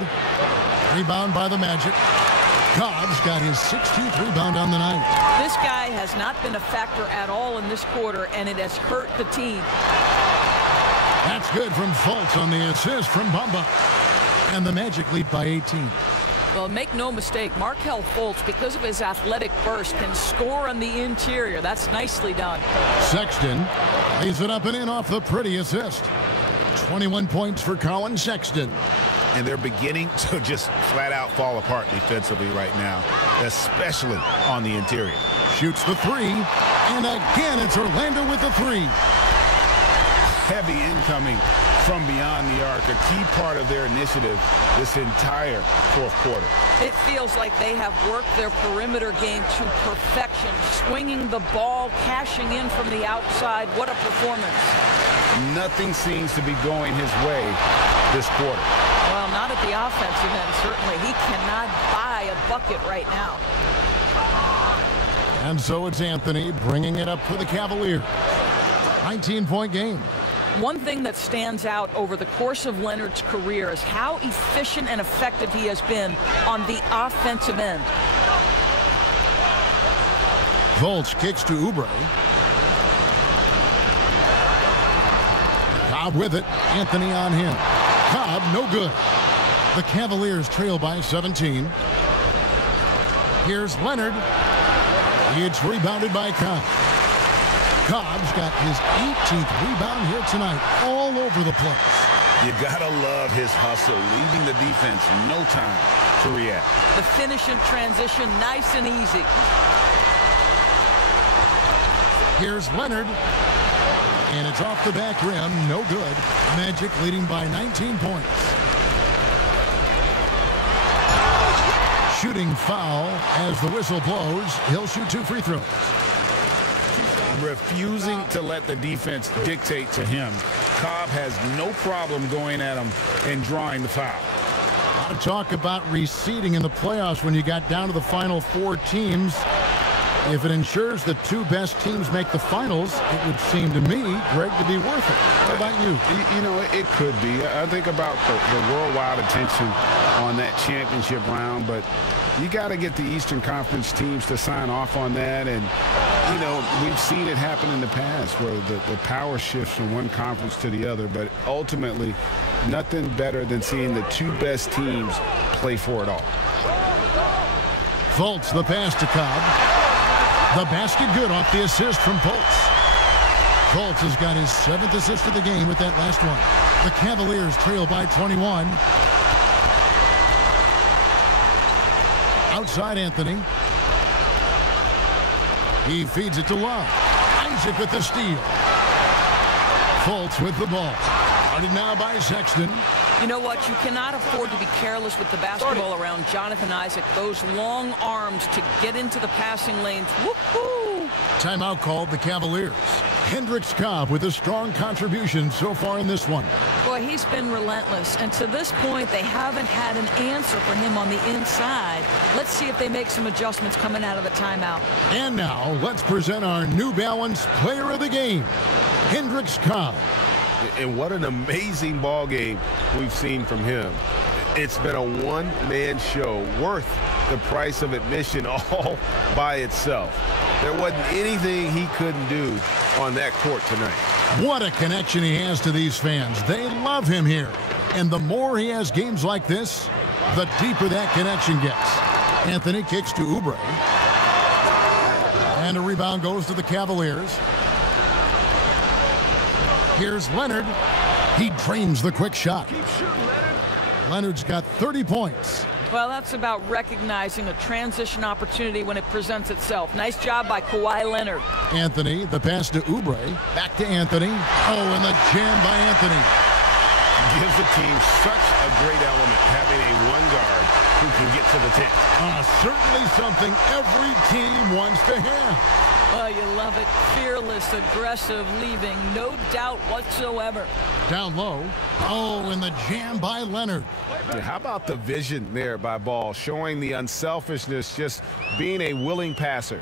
Rebound by the Magic. Cobb's got his 16th rebound on the night. This guy has not been a factor at all in this quarter, and it has hurt the team. That's good from Fultz on the assist from Bamba. And the Magic lead by 18. Well, make no mistake, Markelle Fultz, because of his athletic burst, can score on the interior. That's nicely done. Sexton lays it up and in off the pretty assist. 21 points for Colin Sexton. And they're beginning to just flat out fall apart defensively right now, especially on the interior. Shoots the 3. And again, it's Orlando with the 3. Heavy incoming from beyond the arc, a key part of their initiative this entire fourth quarter. It feels like they have worked their perimeter game to perfection, swinging the ball, cashing in from the outside. What a performance. nothing seems to be going his way this quarter. Well, not at the offensive end, certainly. He cannot buy a bucket right now. And so it's Anthony bringing it up for the Cavaliers. 19-point game. One thing that stands out over the course of Leonard's career is how efficient and effective he has been on the offensive end. Fultz kicks to Oubre. Cobb with it. Anthony on him. Cobb, no good. The Cavaliers trail by 17. Here's Leonard. It's rebounded by Cobb. Cobb's got his 18th rebound here tonight, all over the place. You gotta love his hustle, leaving the defense no time to react. The finish in transition, nice and easy. Here's Leonard. And it's off the back rim, no good. Magic leading by 19 points. Shooting foul as the whistle blows. He'll shoot 2 free throws. Refusing to let the defense dictate to him. Cobb has no problem going at him and drawing the foul. A lot of talk about receding in the playoffs when you got down to the final 4 teams. If it ensures the 2 best teams make the finals, it would seem to me, Greg, to be worth it. How about you? You know, it could be. I think about the worldwide attention on that championship round, but you got to get the Eastern Conference teams to sign off on that. And, you know, we've seen it happen in the past where the power shifts from one conference to the other. But ultimately, nothing better than seeing the 2 best teams play for it all. Fultz, the pass to Cobb. The basket good off the assist from Fultz. Fultz has got his 7th assist of the game with that last one. The Cavaliers trail by 21. Outside Anthony. He feeds it to Love. Isaac with the steal. Fultz with the ball. Guarded now by Sexton. You know what? You cannot afford to be careless with the basketball around Jonathan Isaac. Those long arms to get into the passing lanes. Woohoo! Timeout called the Cavaliers. Hendricks Cobb with a strong contribution so far in this one. Boy, he's been relentless. And to this point, they haven't had an answer for him on the inside. Let's see if they make some adjustments coming out of the timeout. And now, let's present our New Balance Player of the Game, Hendricks Cobb. And what an amazing ball game we've seen from him. It's been a one-man show worth the price of admission all by itself. There wasn't anything he couldn't do on that court tonight. What a connection he has to these fans. They love him here. And the more he has games like this, the deeper that connection gets. Anthony kicks to Oubre. And a rebound goes to the Cavaliers. Here's Leonard. He drains the quick shot. Leonard's got 30 points. Well, that's about recognizing a transition opportunity when it presents itself. Nice job by Kawhi Leonard. Anthony, the pass to Oubre. Back to Anthony. Oh, and the jam by Anthony. Gives the team such a great element having a one guard who can get to the 10. Certainly something every team wants to have. Oh, you love it. Fearless, aggressive, leaving no doubt whatsoever. Down low. Oh, and the jam by Leonard. Yeah, how about the vision there by Ball, showing the unselfishness, just being a willing passer.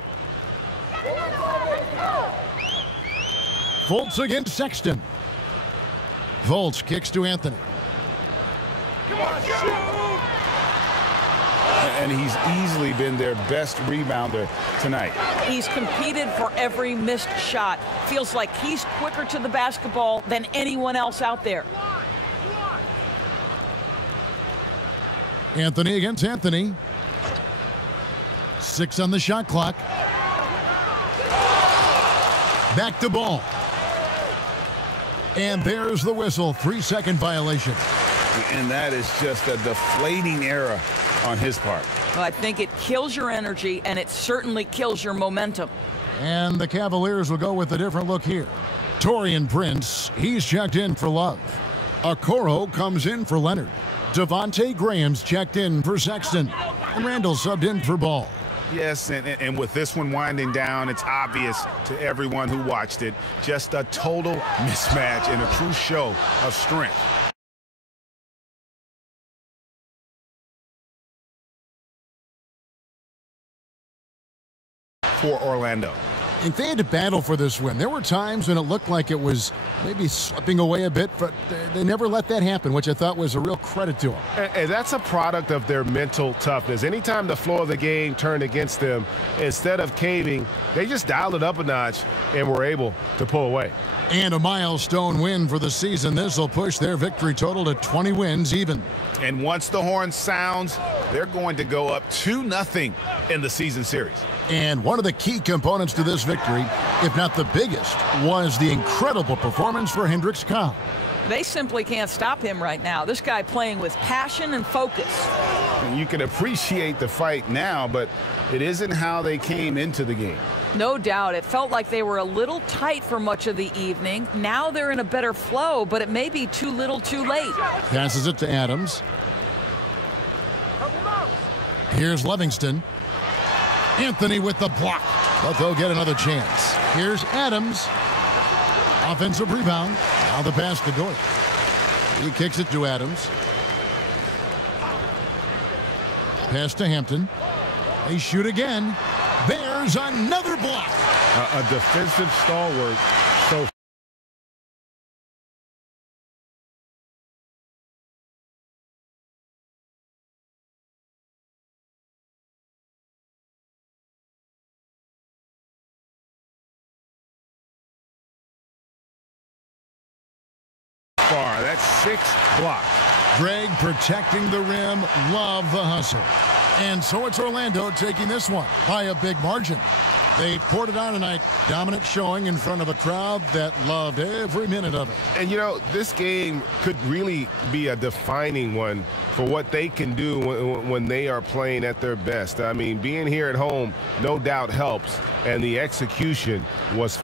Fultz against Sexton. Fultz kicks to Anthony. Come on, shoot! And he's easily been their best rebounder tonight. He's competed for every missed shot. Feels like he's quicker to the basketball than anyone else out there. Anthony against Anthony. 6 on the shot clock. Back to Ball. And there's the whistle. 3-second violation. And that is just a deflating error on his part. Well, I think it kills your energy, and it certainly kills your momentum. And the Cavaliers will go with a different look here. Taurean Prince, he's checked in for Love. Okoro comes in for Leonard. Devontae Graham's checked in for Sexton. And Randall subbed in for Ball. Yes, and with this one winding down, it's obvious to everyone who watched it. Just a total mismatch and a true show of strength. For Orlando. If they had to battle for this win, there were times when it looked like it was maybe slipping away a bit, but they never let that happen, which I thought was a real credit to them. And that's a product of their mental toughness. Anytime the flow of the game turned against them, instead of caving, they just dialed it up a notch and were able to pull away. And a milestone win for the season. This will push their victory total to 20 wins even. And once the horn sounds, they're going to go up 2-0 in the season series. And one of the key components to this victory, if not the biggest, was the incredible performance for Hendricks Cobb. They simply can't stop him right now. This guy playing with passion and focus. And you can appreciate the fight now, but it isn't how they came into the game. No doubt. It felt like they were a little tight for much of the evening. Now they're in a better flow, but it may be too little too late. Passes it to Adams. Here's Livingston. Anthony with the block, but they'll get another chance. Here's Adams. Offensive rebound. Now the pass to Dort. He kicks it to Adams. Pass to Hampton. They shoot again. There's another block. A defensive stalwart. So far. That's 6 blocks. Greg protecting the rim. Love the hustle. And so it's Orlando taking this one by a big margin. They poured it on tonight. Dominant showing in front of a crowd that loved every minute of it. And, you know, this game could really be a defining one for what they can do when they are playing at their best. I mean, being here at home no doubt helps, and the execution was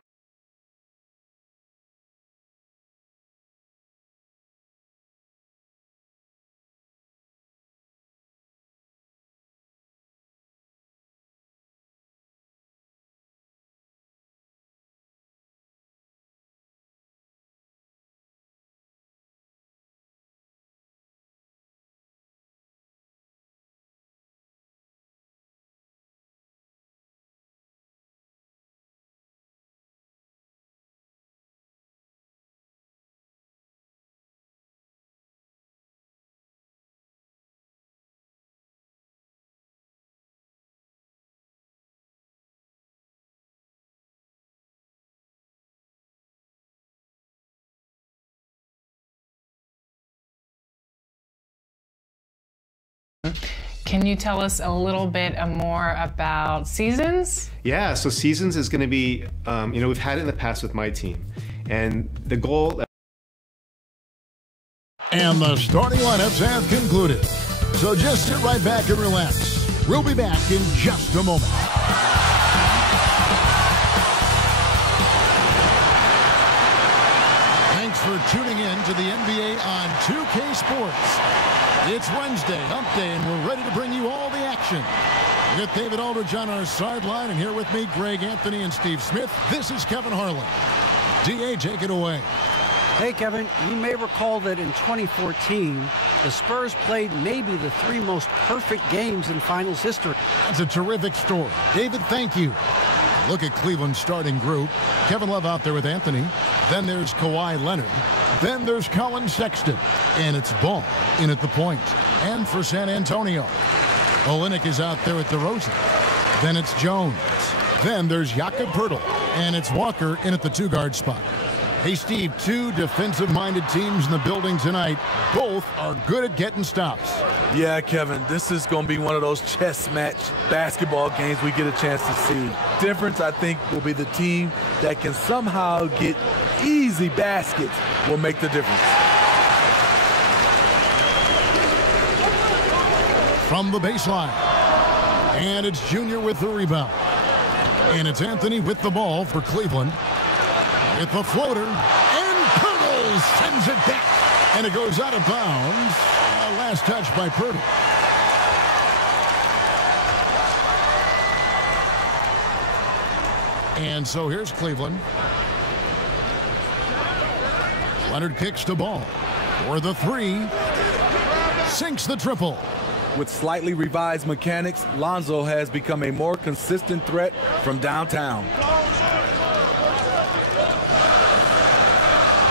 Can you tell us a little bit more about Seasons? Yeah, so Seasons is going to be, you know, we've had it in the past with my team. And the goal... And the starting lineups have concluded. So just sit right back and relax. We'll be back in just a moment. Thanks for tuning in to the NBA on 2K Sports. It's Wednesday, hump day, and we're ready to bring you all the action. With David Aldridge on our sideline, and here with me, Greg Anthony and Steve Smith. This is Kevin Harlan. DA, take it away. Hey, Kevin, you may recall that in 2014, the Spurs played maybe the 3 most perfect games in finals history. That's a terrific story. David, thank you. Look at Cleveland's starting group. Kevin Love out there with Anthony. Then there's Kawhi Leonard. Then there's Colin Sexton. And it's Ball in at the point. And for San Antonio, Olynyk is out there with Derozan. Then it's Jones. Then there's Jakob Poeltl. And it's Walker in at the 2-guard spot. Hey, Steve, 2 defensive-minded teams in the building tonight. Both are good at getting stops. Yeah, Kevin, this is going to be one of those chess match basketball games we get a chance to see. Difference, I think, will be the team that can somehow get easy baskets will make the difference. From the baseline. And it's Junior with the rebound. And it's Anthony with the ball for Cleveland. With the floater, and Poeltl sends it back, and it goes out of bounds. Last touch by Poeltl. And so here's Cleveland. Leonard kicks the ball for the three. Sinks the triple. With slightly revised mechanics, Lonzo has become a more consistent threat from downtown.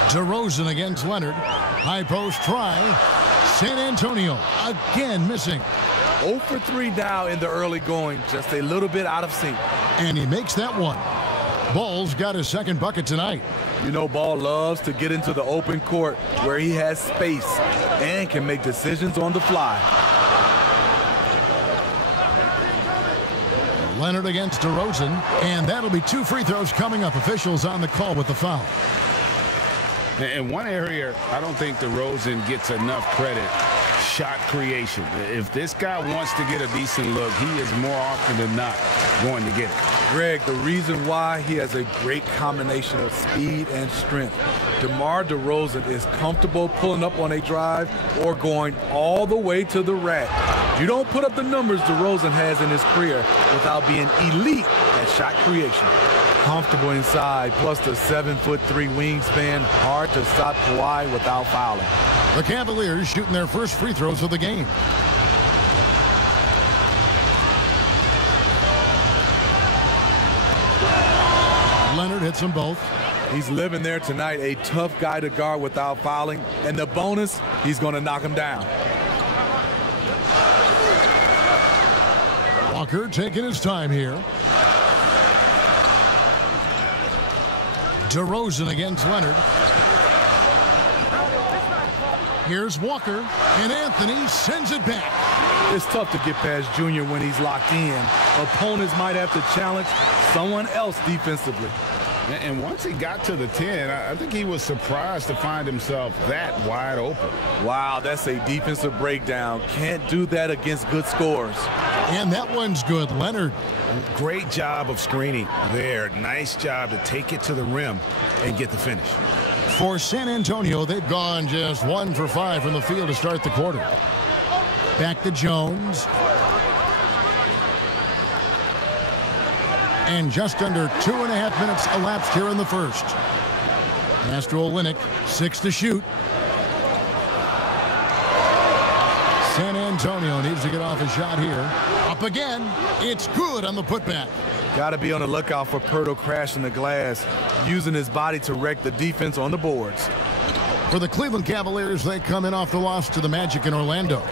Derozan against Leonard. High post try. San Antonio again missing. 0 for 3 now in the early going, just a little bit out of sync. And he makes that one. Ball's got his second bucket tonight. You know, Ball loves to get into the open court where he has space and can make decisions on the fly. Leonard against Derozan, and that'll be 2 free throws coming up. Officials on the call with the foul. In one area, I don't think Derozan gets enough credit. Shot creation. If this guy wants to get a decent look, he is more often than not going to get it. Greg, the reason why he has a great combination of speed and strength. DeMar DeRozan is comfortable pulling up on a drive or going all the way to the rack. You don't put up the numbers DeRozan has in his career without being elite at shot creation. Comfortable inside, plus the 7'3" wingspan. Hard to stop Kawhi without fouling. The Cavaliers shooting their first free throws of the game. Leonard hits them both. He's living there tonight, a tough guy to guard without fouling. And the bonus, he's going to knock him down. Walker taking his time here. Derozan against Leonard. Here's Walker, and Anthony sends it back. It's tough to get past Junior when he's locked in. Opponents might have to challenge someone else defensively. And once he got to the 10, I think he was surprised to find himself that wide open. Wow, that's a defensive breakdown. Can't do that against good scorers. And that one's good. Leonard. Great job of screening there. Nice job to take it to the rim and get the finish. For San Antonio, they've gone just 1 for 5 from the field to start the quarter. Back to Jones. And just under 2.5 minutes elapsed here in the first. Castro Olynyk, 6 to shoot. San Antonio needs to get off a shot here. Up again. It's good on the putback. Got to be on the lookout for Pirtle crashing the glass, using his body to wreck the defense on the boards. For the Cleveland Cavaliers, they come in off the loss to the Magic in Orlando.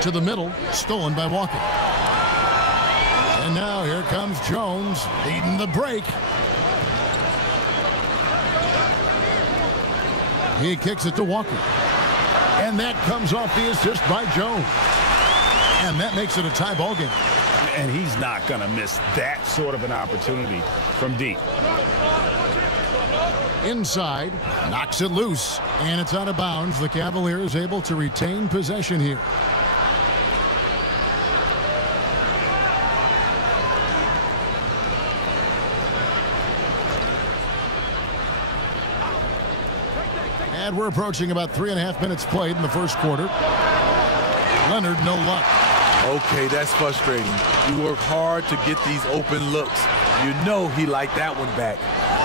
To the middle, stolen by Walker. And now here comes Jones, leading the break. He kicks it to Walker. And that comes off the assist by Jones. And that makes it a tie ball game. And he's not going to miss that sort of an opportunity from deep. Inside, knocks it loose, and it's out of bounds. The Cavaliers able to retain possession here. And we're approaching about 3.5 minutes played in the first quarter. Leonard, no luck. Okay, that's frustrating. You work hard to get these open looks. You know he liked that one back.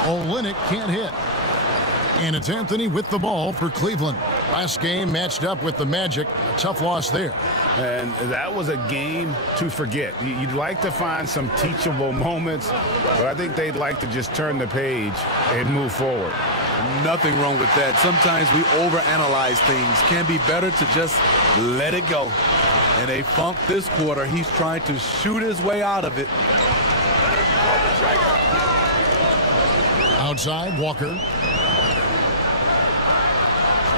Olynyk can't hit. And it's Anthony with the ball for Cleveland. Last game matched up with the Magic. A tough loss there. And that was a game to forget. You'd like to find some teachable moments, but I think they'd like to just turn the page and move forward. Nothing wrong with that. Sometimes we overanalyze things. Can be better to just let it go. In a funk this quarter, he's trying to shoot his way out of it. Outside, Walker.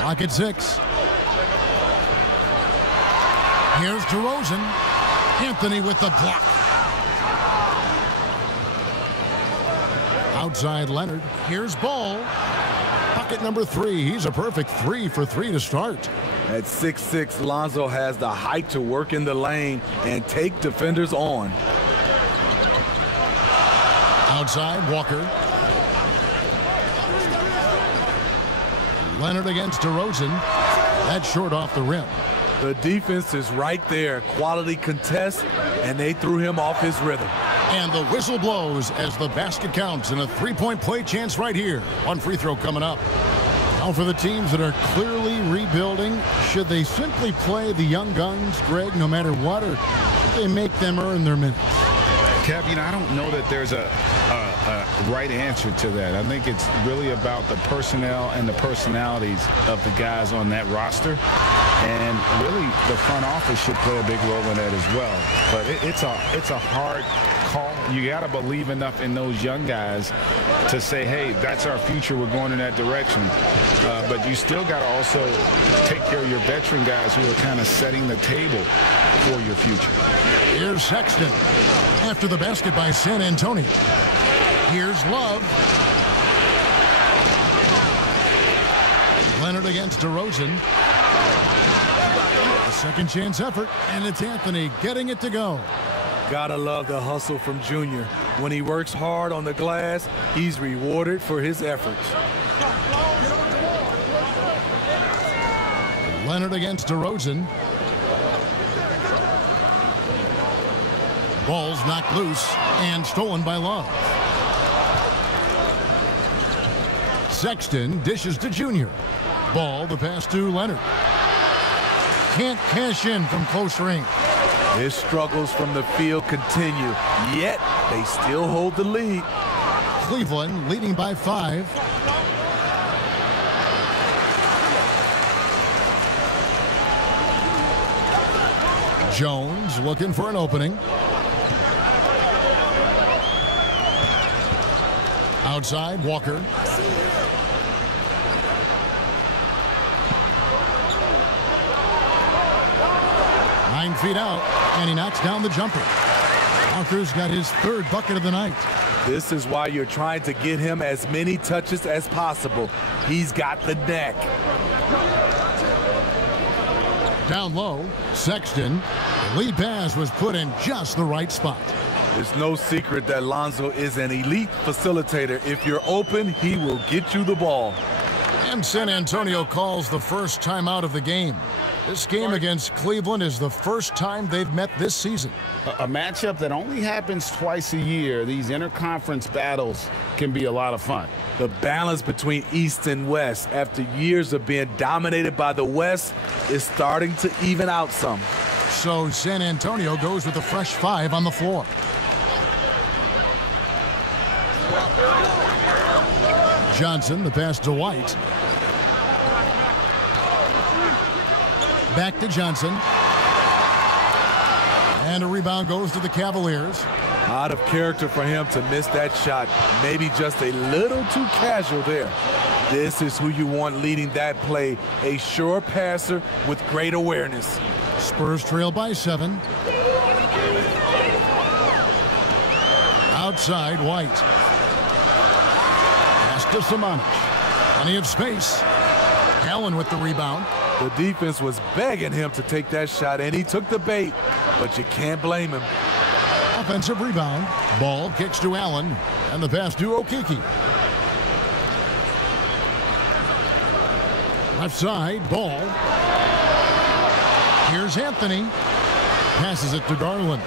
Clock at 6. Here's Derozan. Anthony with the block. Outside Leonard. Here's Ball. Bucket number 3. He's a perfect 3 for 3 to start. At 6'6", Lonzo has the height to work in the lane and take defenders on. Outside, Walker. Leonard against Derozan. That's short off the rim. The defense is right there. Quality contest, and they threw him off his rhythm. And the whistle blows as the basket counts, and a three-point play chance right here. One free throw coming up. Now for the teams that are clearly rebuilding, should they simply play the young guns, Greg, no matter what, or should they make them earn their minutes? Kev, I don't know that there's a right answer to that. I think it's really about the personnel and the personalities of the guys on that roster. And really, the front office should play a big role in that as well. But it's a hard call. You got to believe enough in those young guys to say, hey, that's our future. We're going in that direction. But you still got to also take care of your veteran guys who are kind of setting the table for your future. Here's Sexton after the basket by San Antonio. Here's Love. Leonard against Derozan. A second chance effort, and it's Anthony getting it to go. Gotta love the hustle from Junior. When he works hard on the glass, he's rewarded for his efforts. Leonard against Derozan. Ball's knocked loose and stolen by Love. Sexton dishes to Junior. Ball, the pass to Leonard. Can't cash in from close range. His struggles from the field continue, yet they still hold the lead. Cleveland leading by 5. Jones looking for an opening. Outside, Walker. Nine feet out, and he knocks down the jumper. Walker's got his third bucket of the night. This is why you're trying to get him as many touches as possible. He's got the knack. Down low, Sexton. The lead pass was put in just the right spot. It's no secret that Lonzo is an elite facilitator. If you're open, he will get you the ball. And San Antonio calls the first timeout of the game. This game against Cleveland is the first time they've met this season. A matchup that only happens twice a year. These interconference battles can be a lot of fun. The balance between East and West after years of being dominated by the West is starting to even out some. So San Antonio goes with a fresh 5 on the floor. Johnson, the pass to White. Back to Johnson. And a rebound goes to the Cavaliers. Out of character for him to miss that shot. Maybe just a little too casual there. This is who you want leading that play. A sure passer with great awareness. Spurs trail by 7. Outside, White. Pass to Simonic. Plenty of space. Allen with the rebound. The defense was begging him to take that shot, and he took the bait, but you can't blame him. Offensive rebound. Ball kicks to Allen, and the pass to Okeke. Left side, Ball. Here's Anthony. Passes it to Garland.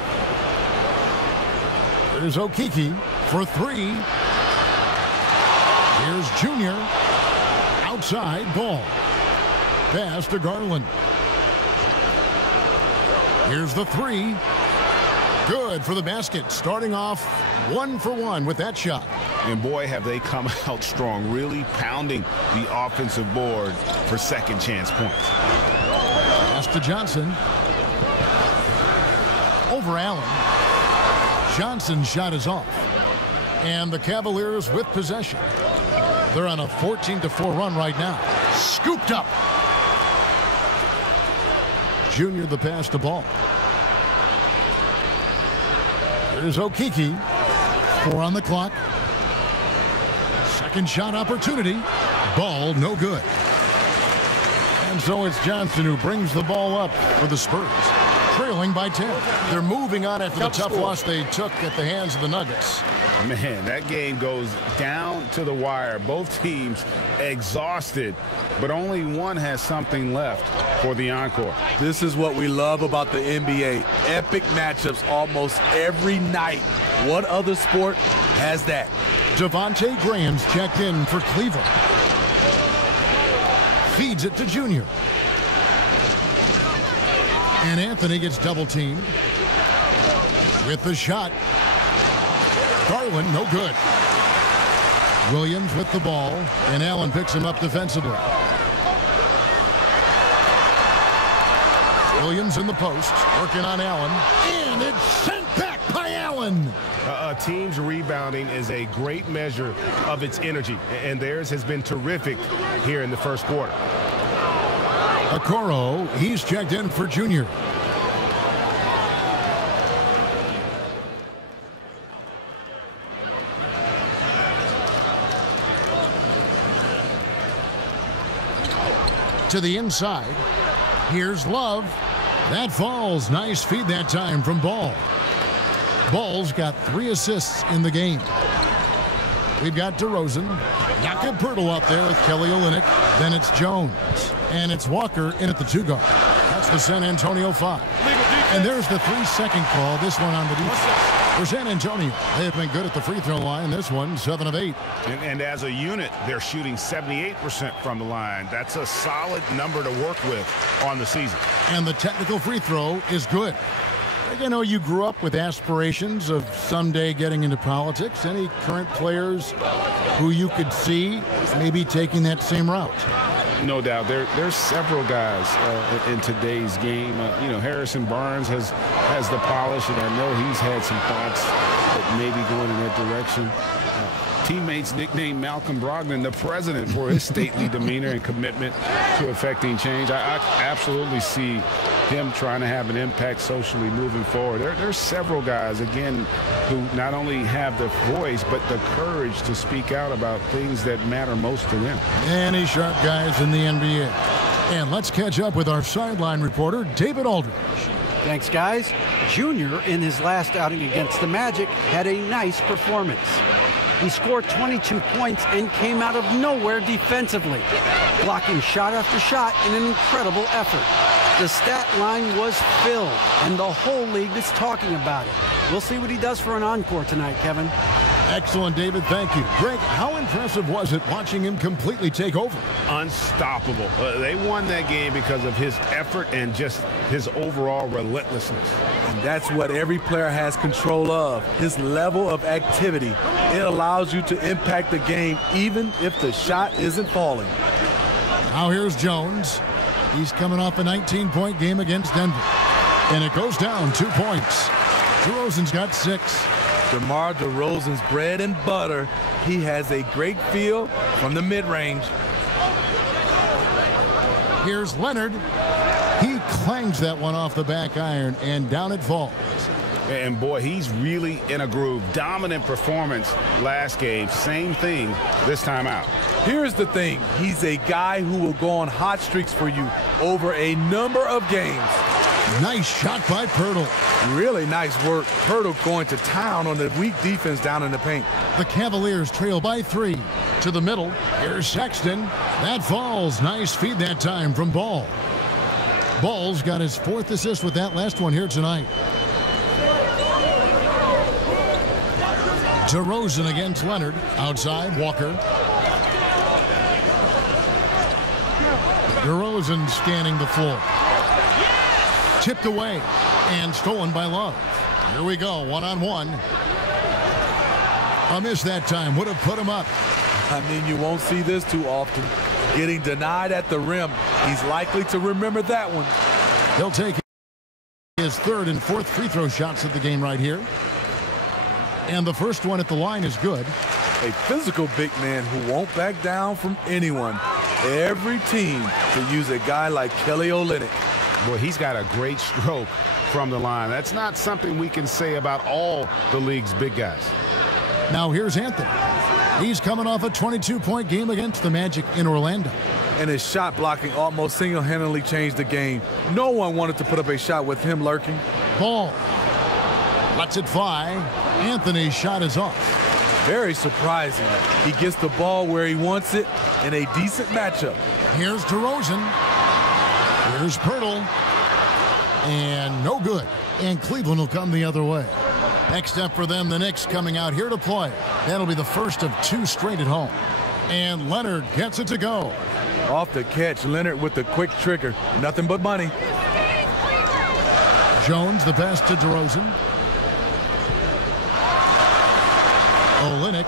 There's Okeke for 3. Here's Junior. Outside, Ball. Pass to Garland. Here's the 3. Good for the basket. Starting off 1 for 1 with that shot. And boy, have they come out strong, really pounding the offensive board for second chance points. Pass to Johnson. Over Allen. Johnson's shot is off. And the Cavaliers with possession. They're on a 14-4 run right now. Scooped up. Junior the pass to Ball. There's Okeke. 4 on the clock. Second shot opportunity. Ball no good. And so it's Johnson who brings the ball up for the Spurs. Trailing by 10. They're moving on after the tough loss they took at the hands of the Nuggets. Man, that game goes down to the wire. Both teams exhausted, but only one has something left for the encore. This is what we love about the NBA. Epic matchups almost every night. What other sport has that? Devontae Graham's checked in for Cleveland. Feeds it to Junior. And Anthony gets double-teamed. With the shot. Garland, no good. Williams with the ball, and Allen picks him up defensively. Williams in the post, working on Allen, and it's sent back by Allen. A team's rebounding is a great measure of its energy, and theirs has been terrific here in the first quarter. Okoro, he's checked in for Junior. To the inside. Here's Love. That falls. Nice feed that time from Ball. Ball's got 3 assists in the game. We've got Derozan. Jakob Poeltl out there with Kelly Olynyk. Then it's Jones. And it's Walker in at the 2 guard. That's the San Antonio 5. And there's the 3-second call. This one on the defense. For San Antonio, they have been good at the free throw line. This one, 7 of 8. And as a unit, they're shooting 78% from the line. That's a solid number to work with on the season. And the technical free throw is good. You know, you grew up with aspirations of someday getting into politics. Any current players who you could see maybe taking that same route? No doubt. There's several guys in today's game. You know, Harrison Barnes has the polish, and I know he's had some thoughts that maybe going in that direction. Teammates nicknamed Malcolm Brogdon the president for his stately demeanor and commitment to affecting change. I absolutely see him trying to have an impact socially moving forward. There's several guys, again, who not only have the voice, but the courage to speak out about things that matter most to them. Any sharp guys in the NBA. And let's catch up with our sideline reporter, David Aldridge. Thanks, guys. Junior, in his last outing against the Magic, had a nice performance. He scored 22 points and came out of nowhere defensively, blocking shot after shot in an incredible effort. The stat line was filled, and the whole league is talking about it. We'll see what he does for an encore tonight, Kevin. Excellent, David. Thank you. Greg, how impressive was it watching him completely take over? Unstoppable. They won that game because of his effort and just his overall relentlessness. And that's what every player has control of, his level of activity. It allows you to impact the game even if the shot isn't falling. Now here's Jones. He's coming off a 19-point game against Denver. And it goes down 2 points. Derozan's got 6. DeMar DeRozan's bread and butter. He has a great feel from the mid-range. Here's Leonard. He clangs that one off the back iron, and down it falls. And boy, he's really in a groove. Dominant performance last game. Same thing this time out. Here's the thing. He's a guy who will go on hot streaks for you over a number of games. Nice shot by Poeltl. Really nice work. Poeltl going to town on the weak defense down in the paint. The Cavaliers trail by 3. To the middle. Here's Sexton. That falls. Nice feed that time from Ball. Ball's got his 4th assist with that last one here tonight. Derozan against Leonard. Outside, Walker. Derozan scanning the floor. Tipped away and stolen by Love. Here we go, one-on-one. A miss that time would have put him up. I mean, you won't see this too often. Getting denied at the rim. He's likely to remember that one. He'll take his 3rd and 4th free throw shots of the game right here. And the first one at the line is good. A physical big man who won't back down from anyone. Every team could use a guy like Kelly Olynyk. Boy, he's got a great stroke from the line. That's not something we can say about all the league's big guys. Now here's Anthony. He's coming off a 22-point game against the Magic in Orlando. And his shot blocking almost single-handedly changed the game. No one wanted to put up a shot with him lurking. Ball lets it fly. Anthony's shot is off. Very surprising. He gets the ball where he wants it in a decent matchup. Here's Derozan. Here's Pirtle. And no good. And Cleveland will come the other way. Next up for them, the Knicks coming out here to play. That'll be the first of 2 straight at home. And Leonard gets it to go. Off the catch, Leonard with the quick trigger. Nothing but money. Jones, the pass to Derozan. Olynyk.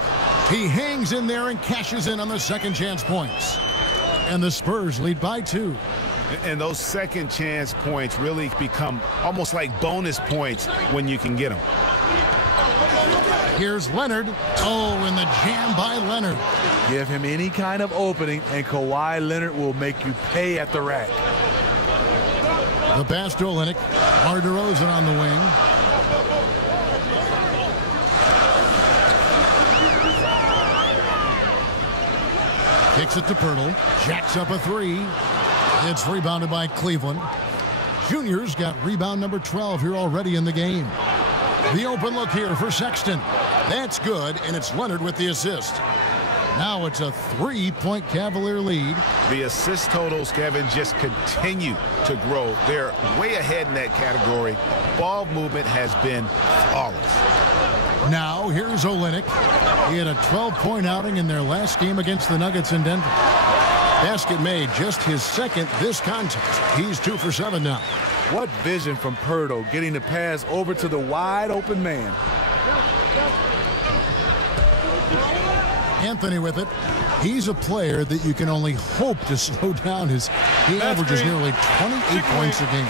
He hangs in there and cashes in on the second chance points. And the Spurs lead by 2. And those second chance points really become almost like bonus points when you can get them. Here's Leonard. Oh, and the jam by Leonard. Give him any kind of opening, and Kawhi Leonard will make you pay at the rack. The pass to Olynyk. Derozan on the wing. Kicks it to Pirtle. Jacks up a 3. It's rebounded by Cleveland. Junior's got rebound number 12 here already in the game. The open look here for Sexton. That's good, and it's Leonard with the assist. Now it's a 3-point Cavalier lead. The assist totals, Kevin, just continue to grow. They're way ahead in that category. Ball movement has been flawless. Now here's Olynyk. He had a 12-point outing in their last game against the Nuggets in Denver. Basket made, just his second this contest. He's 2 for 7 now. What vision from Pirtle, getting the pass over to the wide open man. Anthony with it. He's a player that you can only hope to slow down. He averages nearly 28 points a game.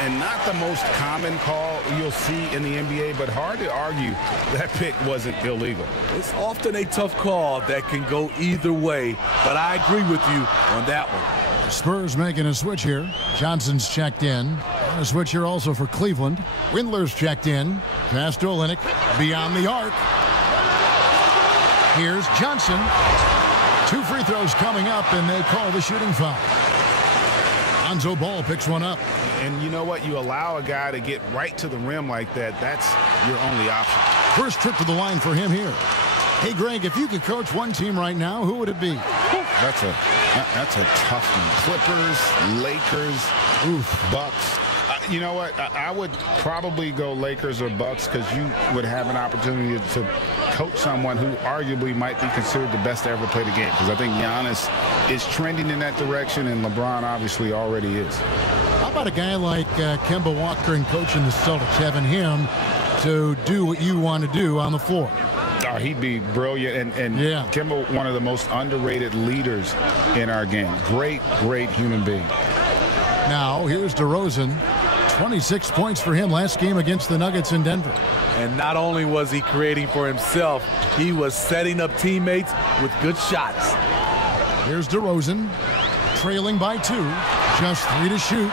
And not the most common call you'll see in the NBA, but hard to argue that pick wasn't illegal. It's often a tough call that can go either way, but I agree with you on that one. Spurs making a switch here. Johnson's checked in. A switch here also for Cleveland. Windler's checked in. Pass to Olynyk. Beyond the arc. Here's Johnson. 2 free throws coming up, and they call the shooting foul. Lonzo Ball picks one up. And you know what? You allow a guy to get right to the rim like that, that's your only option. First trip to the line for him here. Hey, Greg, if you could coach one team right now, who would it be? That's a tough one. Clippers, Lakers, Bucks. You know what? I would probably go Lakers or Bucks because you would have an opportunity to coach someone who arguably might be considered the best to ever play the game, because I think Giannis is trending in that direction, and LeBron obviously already is. How about a guy like Kemba Walker and coaching the Celtics, having him to do what you want to do on the floor? Oh, he'd be brilliant, and yeah. Kemba, one of the most underrated leaders in our game. Great human being. Now, here's Derozan. 26 points for him last game against the Nuggets in Denver. And not only was he creating for himself, he was setting up teammates with good shots. Here's Derozan, trailing by 2, just 3 to shoot.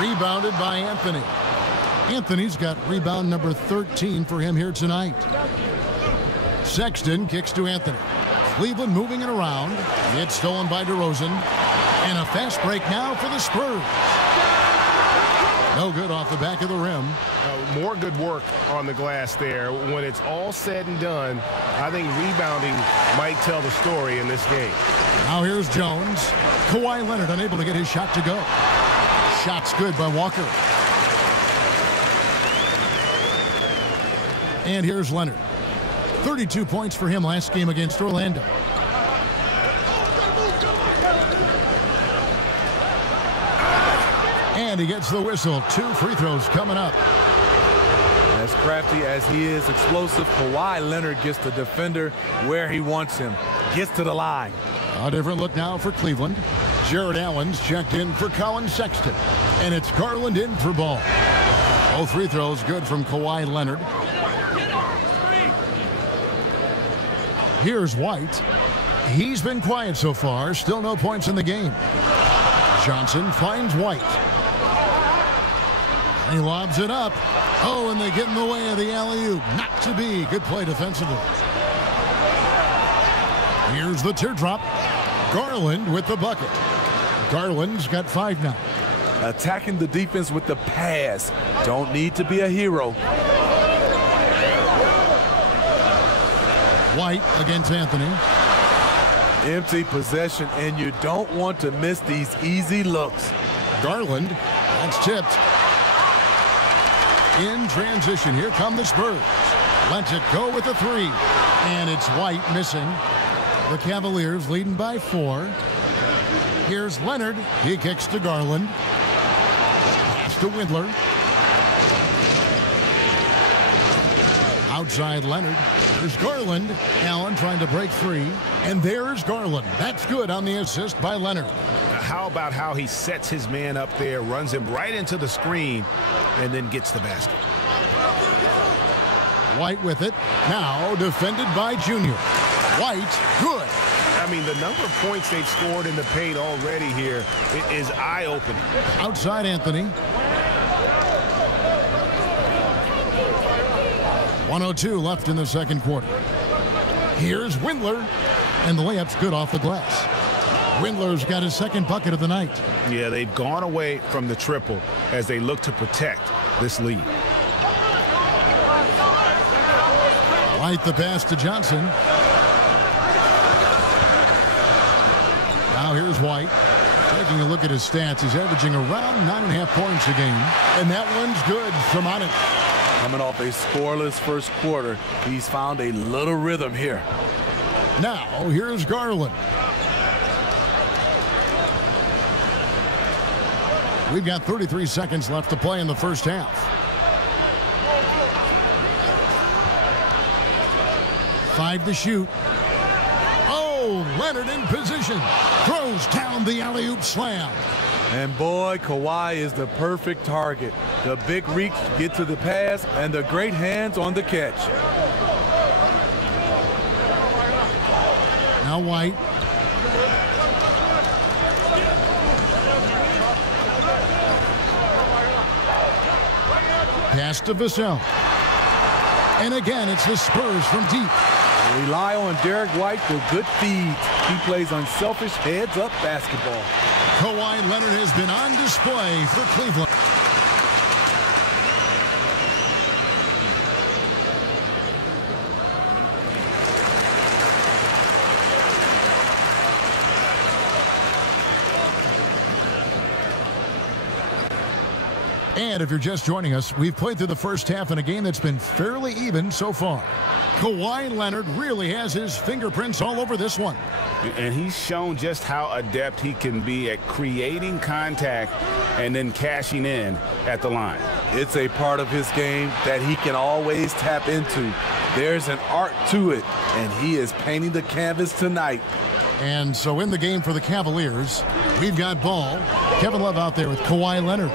Rebounded by Anthony. Anthony's got rebound number 13 for him here tonight. Sexton kicks to Anthony. Cleveland moving it around. It's stolen by Derozan. And a fast break now for the Spurs. No good off the back of the rim. More good work on the glass there. When it's all said and done, I think rebounding might tell the story in this game. Now here's Jones. Kawhi Leonard unable to get his shot to go. Shot's good by Walker. And here's Leonard. 32 points for him last game against Orlando. And he gets the whistle. 2 free throws coming up. As crafty as he is explosive, Kawhi Leonard gets the defender where he wants him. Gets to the line. A different look now for Cleveland. Jared Allen's checked in for Colin Sexton. And it's Garland in for Ball. Both free throws good from Kawhi Leonard. Here's White. He's been quiet so far. Still no points in the game. Johnson finds White. He lobs it up. Oh, and they get in the way of the alley-oop. Not to be. Good play defensively. Here's the teardrop. Garland with the bucket. Garland's got 5 now. Attacking the defense with the pass. Don't need to be a hero. White against Anthony. Empty possession, and you don't want to miss these easy looks. Garland, that's tipped. In transition, here come the Spurs. Lets it go with a three, and it's White missing. The Cavaliers leading by 4. Here's Leonard. He kicks to Garland. Pass to Windler. Outside Leonard. There's Garland. Allen trying to break free. And there's Garland. That's good on the assist by Leonard. How about how he sets his man up there, runs him right into the screen, and then gets the basket. White with it. Now defended by Junior. White, good. I mean, the number of points they've scored in the paint already here is eye-opening. Outside Anthony. 1:02 left in the second quarter. Here's Windler, and the layup's good off the glass. Windler's got his second bucket of the night. Yeah, they've gone away from the triple as they look to protect this lead. White the pass to Johnson. Now here's White. Taking a look at his stats, he's averaging around 9.5 points a game. And that one's good from on it. Coming off a scoreless first quarter, he's found a little rhythm here. Now here's Garland. We've got 33 seconds left to play in the first half. 5 to shoot. Oh, Leonard in position. Throws down the alley-oop slam. And boy, Kawhi is the perfect target. The big reach to get to the pass and the great hands on the catch. Now White. Pass to Vassell. And again, it's the Spurs from deep. Rely on Derek White for good feeds. He plays unselfish heads-up basketball. Kawhi Leonard has been on display for Cleveland. And if you're just joining us, we've played through the first half in a game that's been fairly even so far. Kawhi Leonard really has his fingerprints all over this one. And he's shown just how adept he can be at creating contact and then cashing in at the line. It's a part of his game that he can always tap into. There's an art to it, and he is painting the canvas tonight. And so in the game for the Cavaliers, we've got Ball, Kevin Love out there with Kawhi Leonard.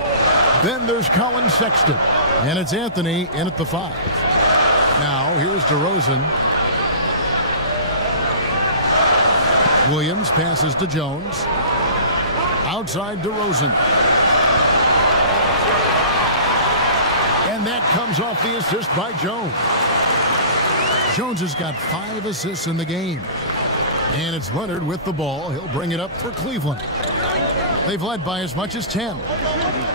Then there's Colin Sexton, and it's Anthony in at the 5. Now here's Derozan. Williams passes to Jones. Outside Derozan. And that comes off the assist by Jones. Jones has got 5 assists in the game. And it's Leonard with the ball. He'll bring it up for Cleveland. They've led by as much as 10.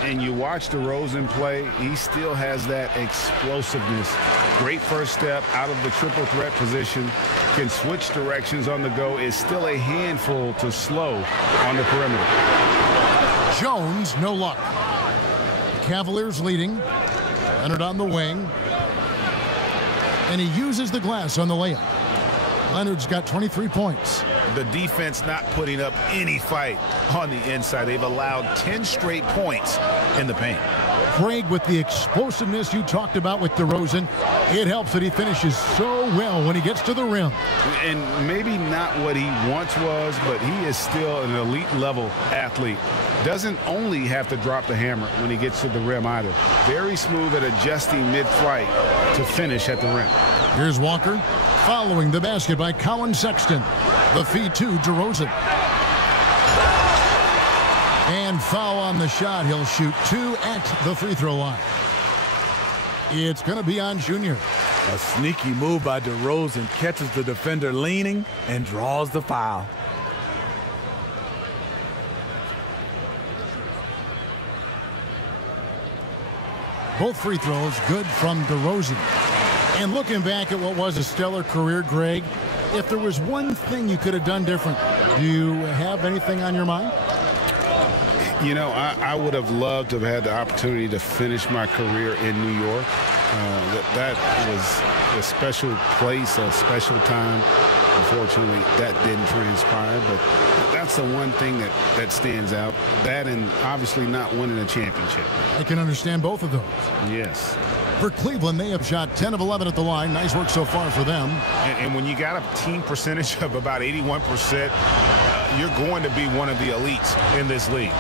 And you watch Derozan play, he still has that explosiveness. Great first step out of the triple threat position. Can switch directions on the go. Is still a handful to slow on the perimeter. Jones, no luck. Cavaliers leading. Leonard on the wing. And he uses the glass on the layup. Leonard's got 23 points. The defense not putting up any fight on the inside. They've allowed 10 straight points in the paint. Craig, with the explosiveness you talked about with Derozan, it helps that he finishes so well when he gets to the rim. And maybe not what he once was, but he is still an elite level athlete. Doesn't only have to drop the hammer when he gets to the rim either. Very smooth at adjusting mid-flight to finish at the rim. Here's Walker following the basket by Colin Sexton. The feed to Derozan. And foul on the shot. He'll shoot 2 at the free throw line. It's going to be on Junior. A sneaky move by Derozan, catches the defender leaning and draws the foul. Both free throws good from Derozan. And looking back at what was a stellar career, Greg, if there was one thing you could have done different, do you have anything on your mind? You know, I would have loved to have had the opportunity to finish my career in New York. That was a special place, a special time. Unfortunately, that didn't transpire, but that's the one thing that stands out. That and obviously not winning a championship. I can understand both of those. Yes. For Cleveland, they have shot 10 of 11 at the line. Nice work so far for them. And when you got a team percentage of about 81%, you're going to be one of the elites in this league.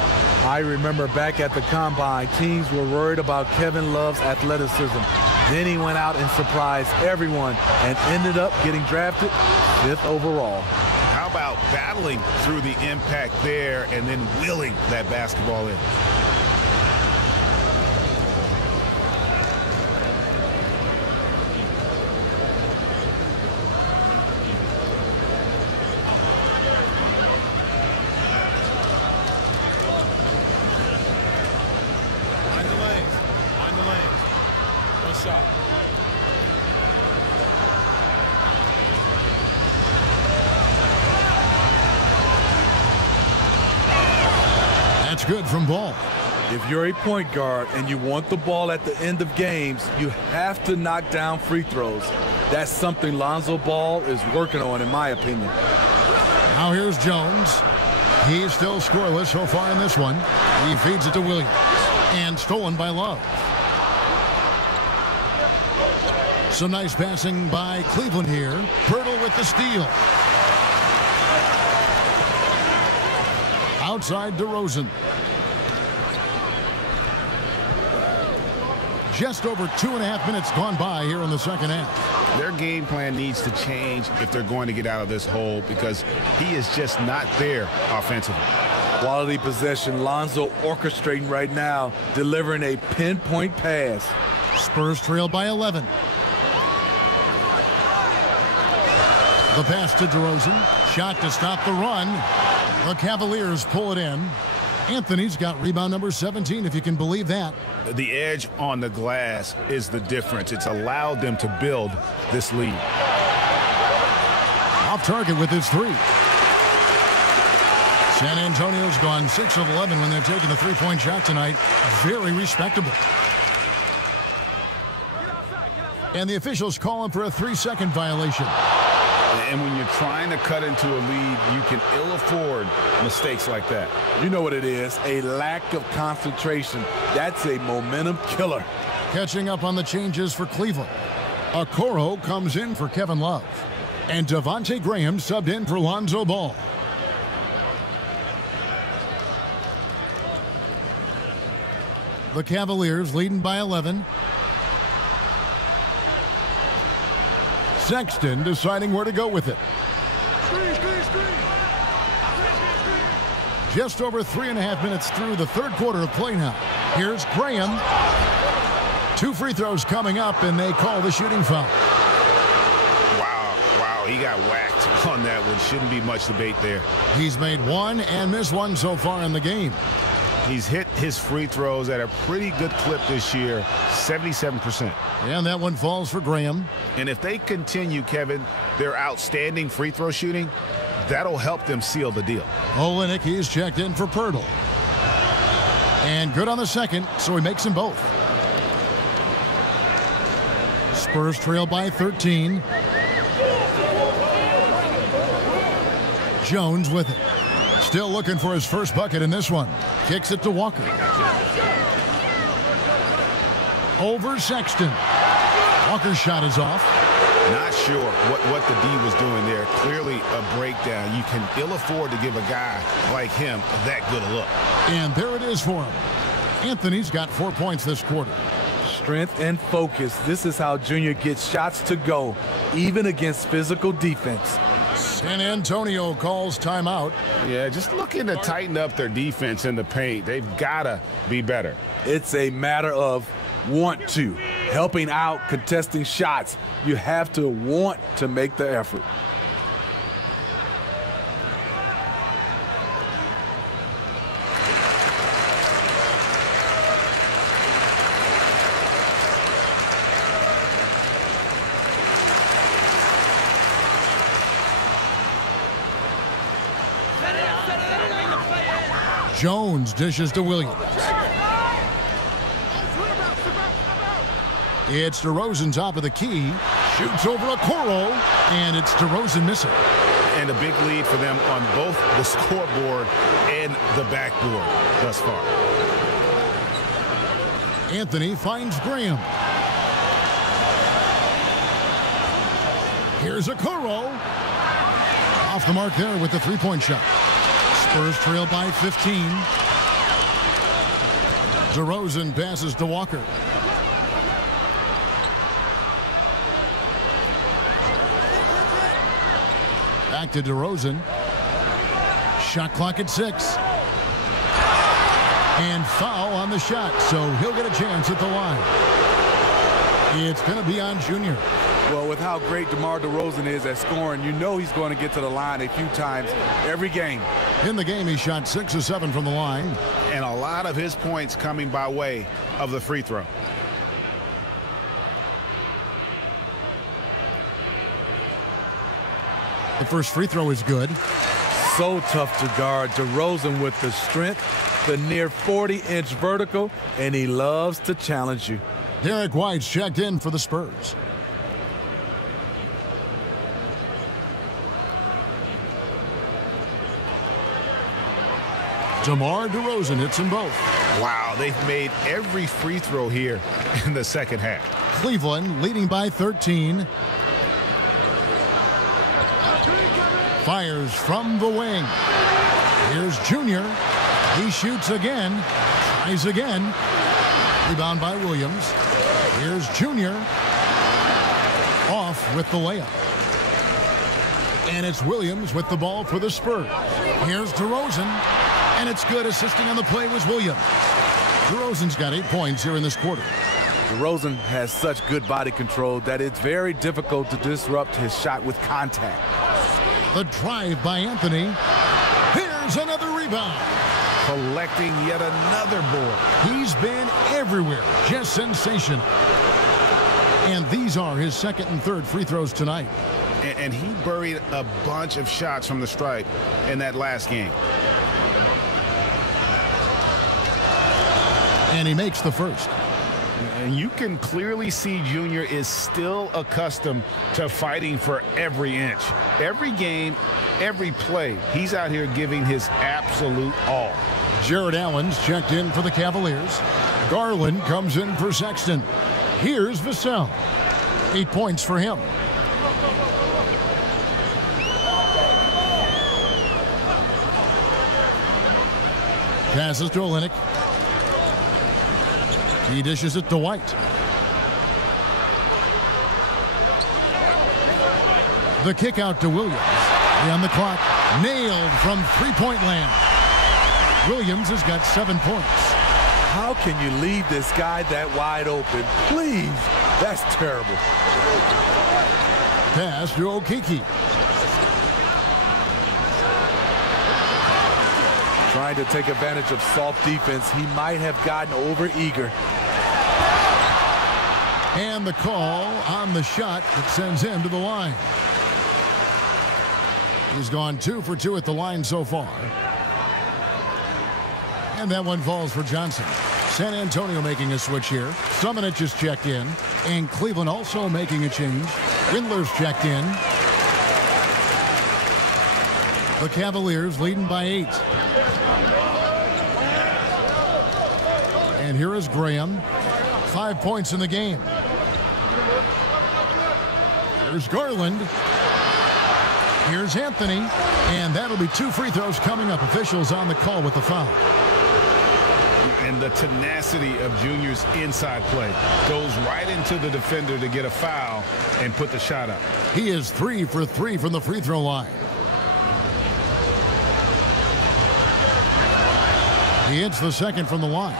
I remember back at the Combine, teams were worried about Kevin Love's athleticism. Then he went out and surprised everyone and ended up getting drafted 5th overall. How about battling through the impact there and then willing that basketball in? That's good from Ball. If you're a point guard and you want the ball at the end of games, you have to knock down free throws. That's something Lonzo Ball is working on, in my opinion. Now here's Jones. He's still scoreless so far in this one. He feeds it to Williams. And stolen by Love. Some nice passing by Cleveland here. Pirtle with the steal. Outside Derozan. Just over 2.5 minutes gone by here in the second half. Their game plan needs to change if they're going to get out of this hole because he is just not there offensively. Quality possession. Lonzo orchestrating right now, delivering a pinpoint pass. Spurs trail by 11. The pass to Derozan. Shot to stop the run. The Cavaliers pull it in. Anthony's got rebound number 17, if you can believe that. The edge on the glass is the difference. It's allowed them to build this lead. Off target with his three. San Antonio's gone 6 of 11 when they're taking the three-point shot tonight. Very respectable. And the officials call him for a 3-second violation. And when you're trying to cut into a lead, you can ill afford mistakes like that. You know what it is, a lack of concentration. That's a momentum killer. Catching up on the changes for Cleveland. Okoro comes in for Kevin Love. And Devontae Graham subbed in for Lonzo Ball. The Cavaliers leading by 11. Sexton deciding where to go with it. Just over 3.5 minutes through the third quarter of play now. Here's Graham. 2 free throws coming up, and they call the shooting foul. Wow, he got whacked on that one. Shouldn't be much debate there. He's made 1 and missed 1 so far in the game. He's hit his free throws at a pretty good clip this year, 77%. And that one falls for Graham. And if they continue, Kevin, their outstanding free throw shooting, that'll help them seal the deal. Olynyk, he's checked in for Pirtle. And good on the second, so he makes them both. Spurs trail by 13. Jones with it. Still looking for his first bucket in this one. Kicks it to Walker. Over Sexton. Walker's shot is off. Not sure what the D was doing there. Clearly a breakdown. You can ill afford to give a guy like him that good a look. And there it is for him. Anthony's got 4 points this quarter. Strength and focus. This is how Junior gets shots to go, even against physical defense. San Antonio calls timeout. Yeah, just looking to tighten up their defense in the paint. They've got to be better. It's a matter of want to. Helping out, contesting shots. You have to want to make the effort. Jones dishes to Williams. It's Derozan top of the key. Shoots over Okoro, and it's Derozan missing. And a big lead for them on both the scoreboard and the backboard thus far. Anthony finds Graham. Here's Okoro. Off the mark there with the three-point shot. Spurs trail by 15. Derozan passes to Walker. Back to Derozan. Shot clock at 6. And foul on the shot, so he'll get a chance at the line. It's going to be on Junior. Well, with how great DeMar DeRozan is at scoring, you know he's going to get to the line a few times every game. In the game, he shot 6 of 7 from the line. And a lot of his points coming by way of the free throw. The first free throw is good. So tough to guard. DeRozan with the strength, the near 40-inch vertical, and he loves to challenge you. Derek White's checked in for the Spurs. DeMar DeRozan hits them both. Wow, they've made every free throw here in the second half. Cleveland leading by 13. Fires from the wing. Here's Junior. He shoots again. Tries again. Rebound by Williams. Here's Junior. Off with the layup. And it's Williams with the ball for the Spurs. Here's DeRozan. And it's good. Assisting on the play was Williams. DeRozan's got 8 points here in this quarter. DeRozan has such good body control that it's very difficult to disrupt his shot with contact. The drive by Anthony. Here's another rebound. Collecting yet another board. He's been everywhere. Just sensational. And these are his second and third free throws tonight. And he buried a bunch of shots from the stripe in that last game. And he makes the first. And you can clearly see Junior is still accustomed to fighting for every inch. Every game, every play, he's out here giving his absolute all. Jared Allen's checked in for the Cavaliers. Garland comes in for Sexton. Here's Vassell. 8 points for him. Passes to Olynyk. He dishes it to White. The kick out to Williams. On the clock. Nailed from three-point land. Williams has got 7 points. How can you leave this guy that wide open? Please. That's terrible. Pass to Okeke. Trying to take advantage of soft defense. He might have gotten over eager. And the call on the shot that sends him to the line. He's gone 2 for 2 at the line so far. And that one falls for Johnson. San Antonio making a switch here. Summonich is checked in. And Cleveland also making a change. Windler's checked in. The Cavaliers leading by 8. And here is Graham. 5 points in the game. Here's Garland. Here's Anthony. And that'll be 2 free throws coming up. Officials on the call with the foul. And the tenacity of Junior's inside play goes right into the defender to get a foul and put the shot up. He is 3 for 3 from the free throw line. He hits the second from the line.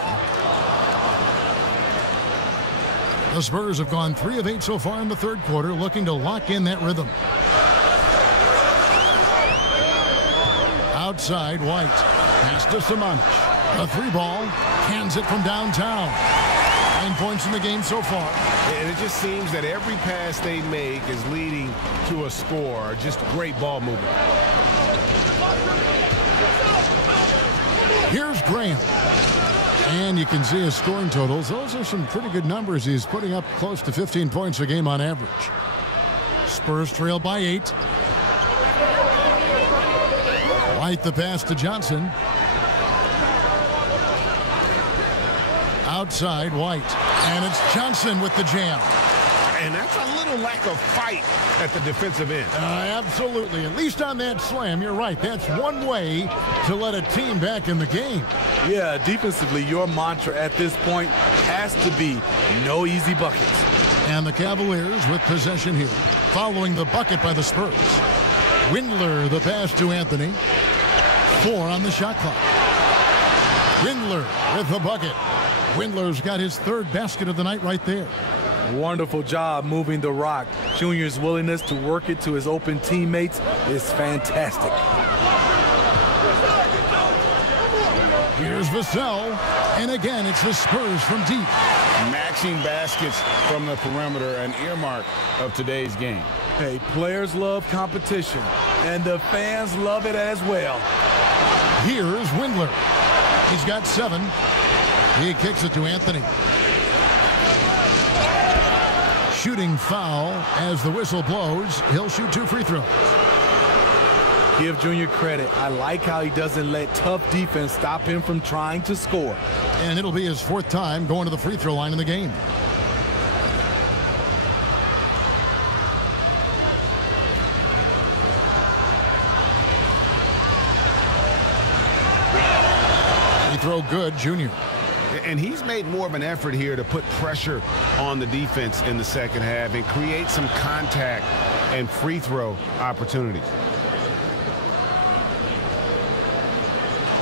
The Spurs have gone 3 of 8 so far in the third quarter, looking to lock in that rhythm. Outside, White. Pass to Summonich. A 3-ball. Hands it from downtown. 9 points in the game so far. And it just seems that every pass they make is leading to a score. Just great ball movement. Here's Graham. And you can see his scoring totals. Those are some pretty good numbers. He's putting up close to 15 points a game on average. Spurs trail by 8. White the pass to Johnson. Outside White. And it's Johnson with the jam. And that's a little lack of fight at the defensive end. Absolutely. At least on that slam, you're right. That's one way to let a team back in the game. Yeah, defensively, your mantra at this point has to be no easy buckets. And the Cavaliers with possession here, following the bucket by the Spurs. Windler, the pass to Anthony. 4 on the shot clock. Windler with the bucket. Windler's got his 3rd basket of the night right there. Wonderful job moving the rock. Junior's willingness to work it to his open teammates is fantastic. Here's Vassell, and again it's the Spurs from deep. Matching baskets from the perimeter, an earmark of today's game. Hey, players love competition, and the fans love it as well. Here's Windler. He's got 7. He kicks it to Anthony. Shooting foul as the whistle blows. He'll shoot 2 free throws. Give Junior credit. I like how he doesn't let tough defense stop him from trying to score. And it'll be his 4th time going to the free throw line in the game. Free throw good, Junior. And he's made more of an effort here to put pressure on the defense in the second half and create some contact and free throw opportunities.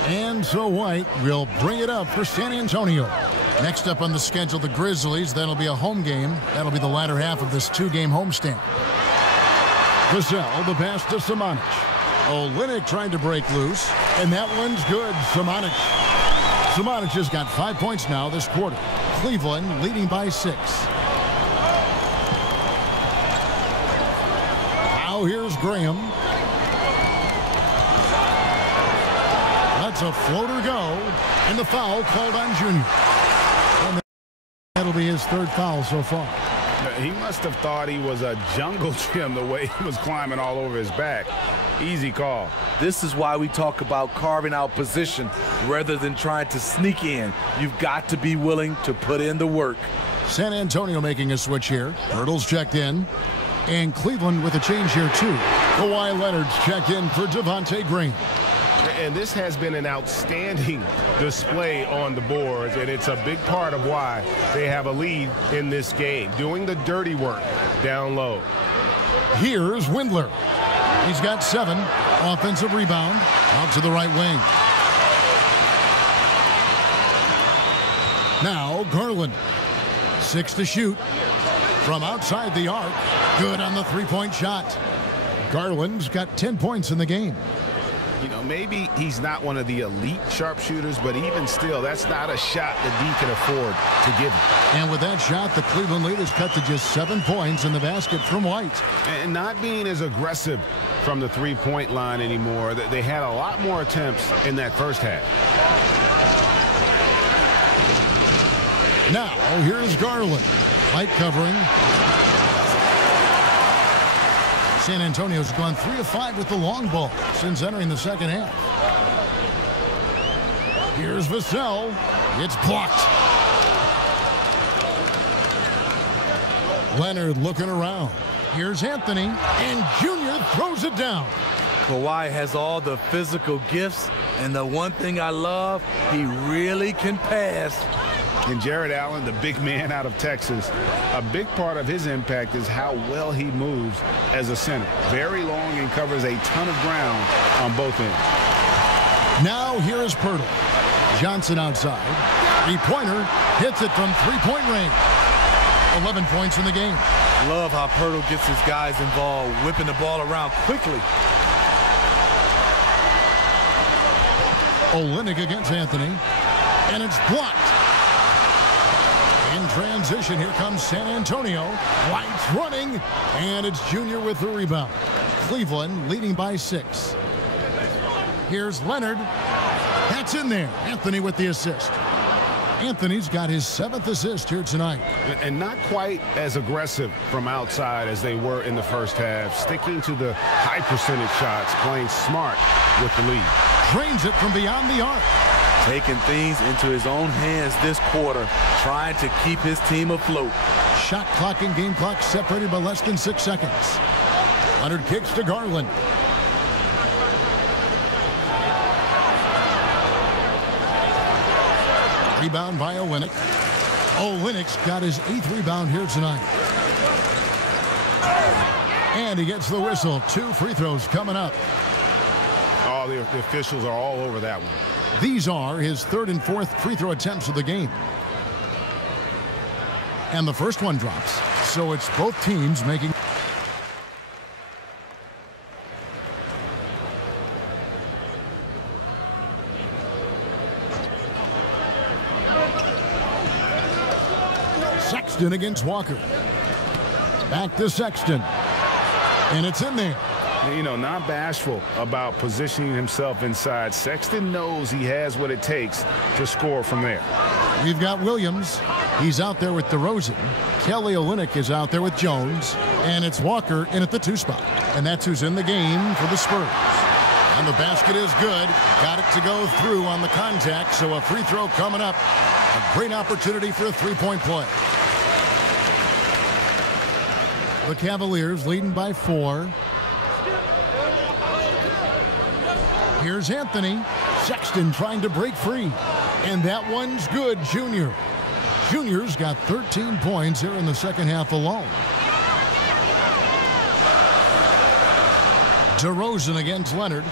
And so White will bring it up for San Antonio. Next up on the schedule, the Grizzlies. That'll be a home game. That'll be the latter half of this 2-game homestand. Vassell, the pass to Samanic. Olynyk trying to break loose, and that one's good. Samanic has got 5 points now this quarter. Cleveland leading by 6. Now here's Graham. Lets a floater go, and the foul called on Junior. And that'll be his 3rd foul so far. He must have thought he was a jungle gym the way he was climbing all over his back. Easy call. This is why we talk about carving out position rather than trying to sneak in. You've got to be willing to put in the work. San Antonio making a switch here. Hurdle's checked in. And Cleveland with a change here too. Kawhi Leonard's checked in for Devontae Green. And this has been an outstanding display on the boards, and it's a big part of why they have a lead in this game, doing the dirty work down low. Here's Windler. He's got 7. Offensive rebound out to the right wing. Now Garland. 6 to shoot from outside the arc. Good on the 3-point shot. Garland's got 10 points in the game. You know, maybe he's not one of the elite sharpshooters, but even still, that's not a shot that D can afford to give him. And with that shot, the Cleveland lead is cut to just 7 points in the basket from White. And not being as aggressive from the 3-point line anymore. They had a lot more attempts in that first half. Now, here's Garland. White covering. San Antonio's gone 3 of 5 with the long ball since entering the second half. Here's Vassell. It's blocked. Leonard looking around. Here's Anthony, and Junior throws it down. Kawhi has all the physical gifts, and the one thing I love, he really can pass. And Jared Allen, the big man out of Texas, a big part of his impact is how well he moves as a center. Very long and covers a ton of ground on both ends. Now here is Pirtle. Johnson outside. 3-pointer hits it from 3-point range. 11 points in the game. Love how Pirtle gets his guys involved, whipping the ball around quickly. Olynyk against Anthony, and it's blocked. In transition, here comes San Antonio. White's running, and it's Junior with the rebound. Cleveland leading by 6. Here's Leonard. That's in there. Anthony with the assist. Anthony's got his 7th assist here tonight. And not quite as aggressive from outside as they were in the first half. Sticking to the high percentage shots, playing smart with the lead. Drains it from beyond the arc. Taking things into his own hands this quarter, trying to keep his team afloat. Shot clock and game clock separated by less than 6 seconds. Leonard kicks to Garland. Rebound by Olynyk. Olynyk's got his 8th rebound here tonight. And he gets the whistle. 2 free throws coming up. Oh, the officials are all over that one. These are his 3rd and 4th free throw attempts of the game. And the first one drops. So it's both teams making... Sexton against Walker. Back to Sexton. And it's in there. You know, not bashful about positioning himself inside. Sexton knows he has what it takes to score from there. We've got Williams. He's out there with Derozan. Kelly Olynyk is out there with Jones. And it's Walker in at the 2 spot. And that's who's in the game for the Spurs. And the basket is good. Got it to go through on the contact. So a free throw coming up. A great opportunity for a 3-point play. The Cavaliers leading by 4. Here's Anthony. Sexton trying to break free. And that one's good, Junior. Junior's got 13 points here in the second half alone. Derozan against Leonard.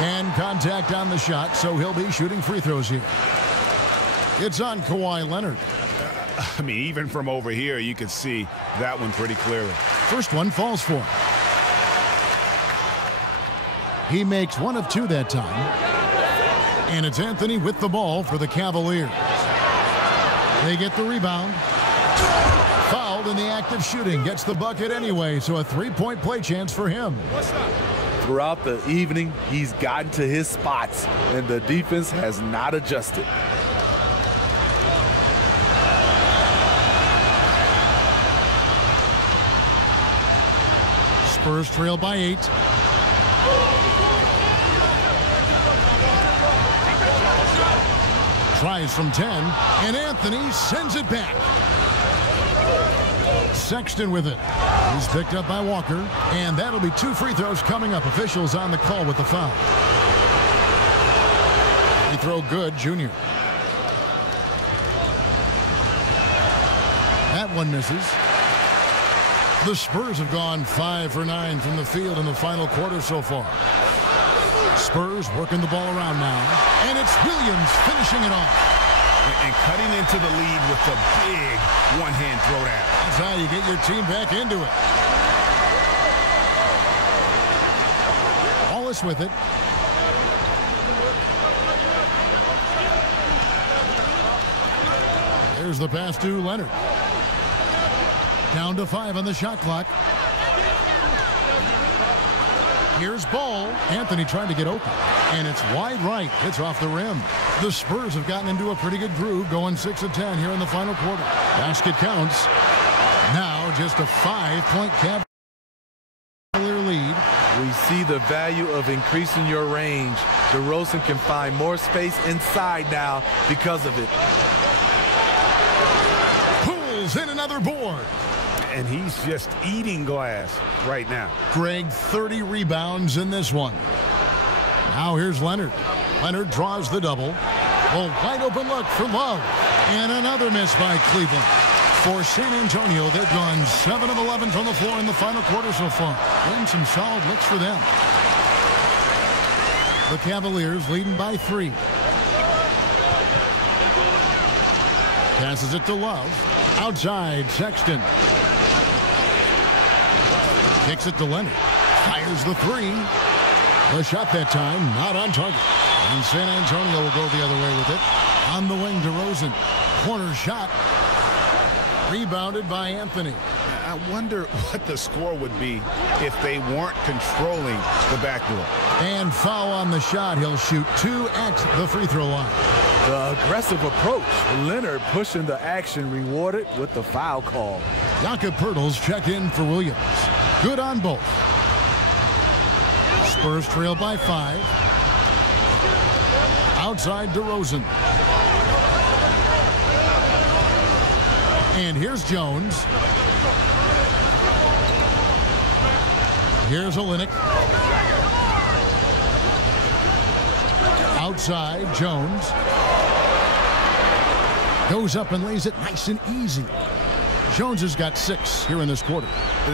And contact on the shot, so he'll be shooting free throws here. It's on Kawhi Leonard. I mean, even from over here, you can see that one pretty clearly. First one falls for him. He makes 1 of 2 that time. And it's Anthony with the ball for the Cavaliers. They get the rebound. Fouled in the act of shooting. Gets the bucket anyway, so a 3-point play chance for him. Throughout the evening, he's gotten to his spots, and the defense has not adjusted. Spurs trail by 8. Tries from 10, and Anthony sends it back. Sexton with it. He's picked up by Walker, and that'll be 2 free throws coming up. Officials on the call with the foul. Free throw good, Junior. That one misses. The Spurs have gone 5 for 9 from the field in the final quarter so far. Spurs working the ball around now, and it's Williams finishing it off. And cutting into the lead with the big one-hand throwdown. That's how you get your team back into it. Wallace with it. There's the pass to Leonard. Down to 5 on the shot clock. Here's Ball. Anthony trying to get open. And it's wide right. It's off the rim. The Spurs have gotten into a pretty good groove, going 6 of 10 here in the final quarter. Basket counts. Now just a 5-point Cavalier lead. We see the value of increasing your range. Derozan can find more space inside now because of it. Pulls in another board. And he's just eating glass right now. Greg, 30 rebounds in this one. Now here's Leonard. Leonard draws the double. A wide open look for Love. And another miss by Cleveland. For San Antonio, they've gone 7 of 11 from the floor in the final quarter so far. Getting some solid looks for them. The Cavaliers leading by 3. Passes it to Love. Outside, Sexton. Kicks it to Leonard. Fires the 3. The shot that time, not on target. And San Antonio will go the other way with it. On the wing, Derozan. Corner shot. Rebounded by Anthony. I wonder what the score would be if they weren't controlling the backboard. And foul on the shot. He'll shoot 2 at the free throw line. The aggressive approach. Leonard pushing the action, rewarded with the foul call. Jakob Poeltl's checked in for Williams. Good on both. Spurs trail by 5. Outside Derozan. And here's Jones. Here's Olynyk. Outside, Jones. Goes up and lays it nice and easy. Jones has got 6 here in this quarter.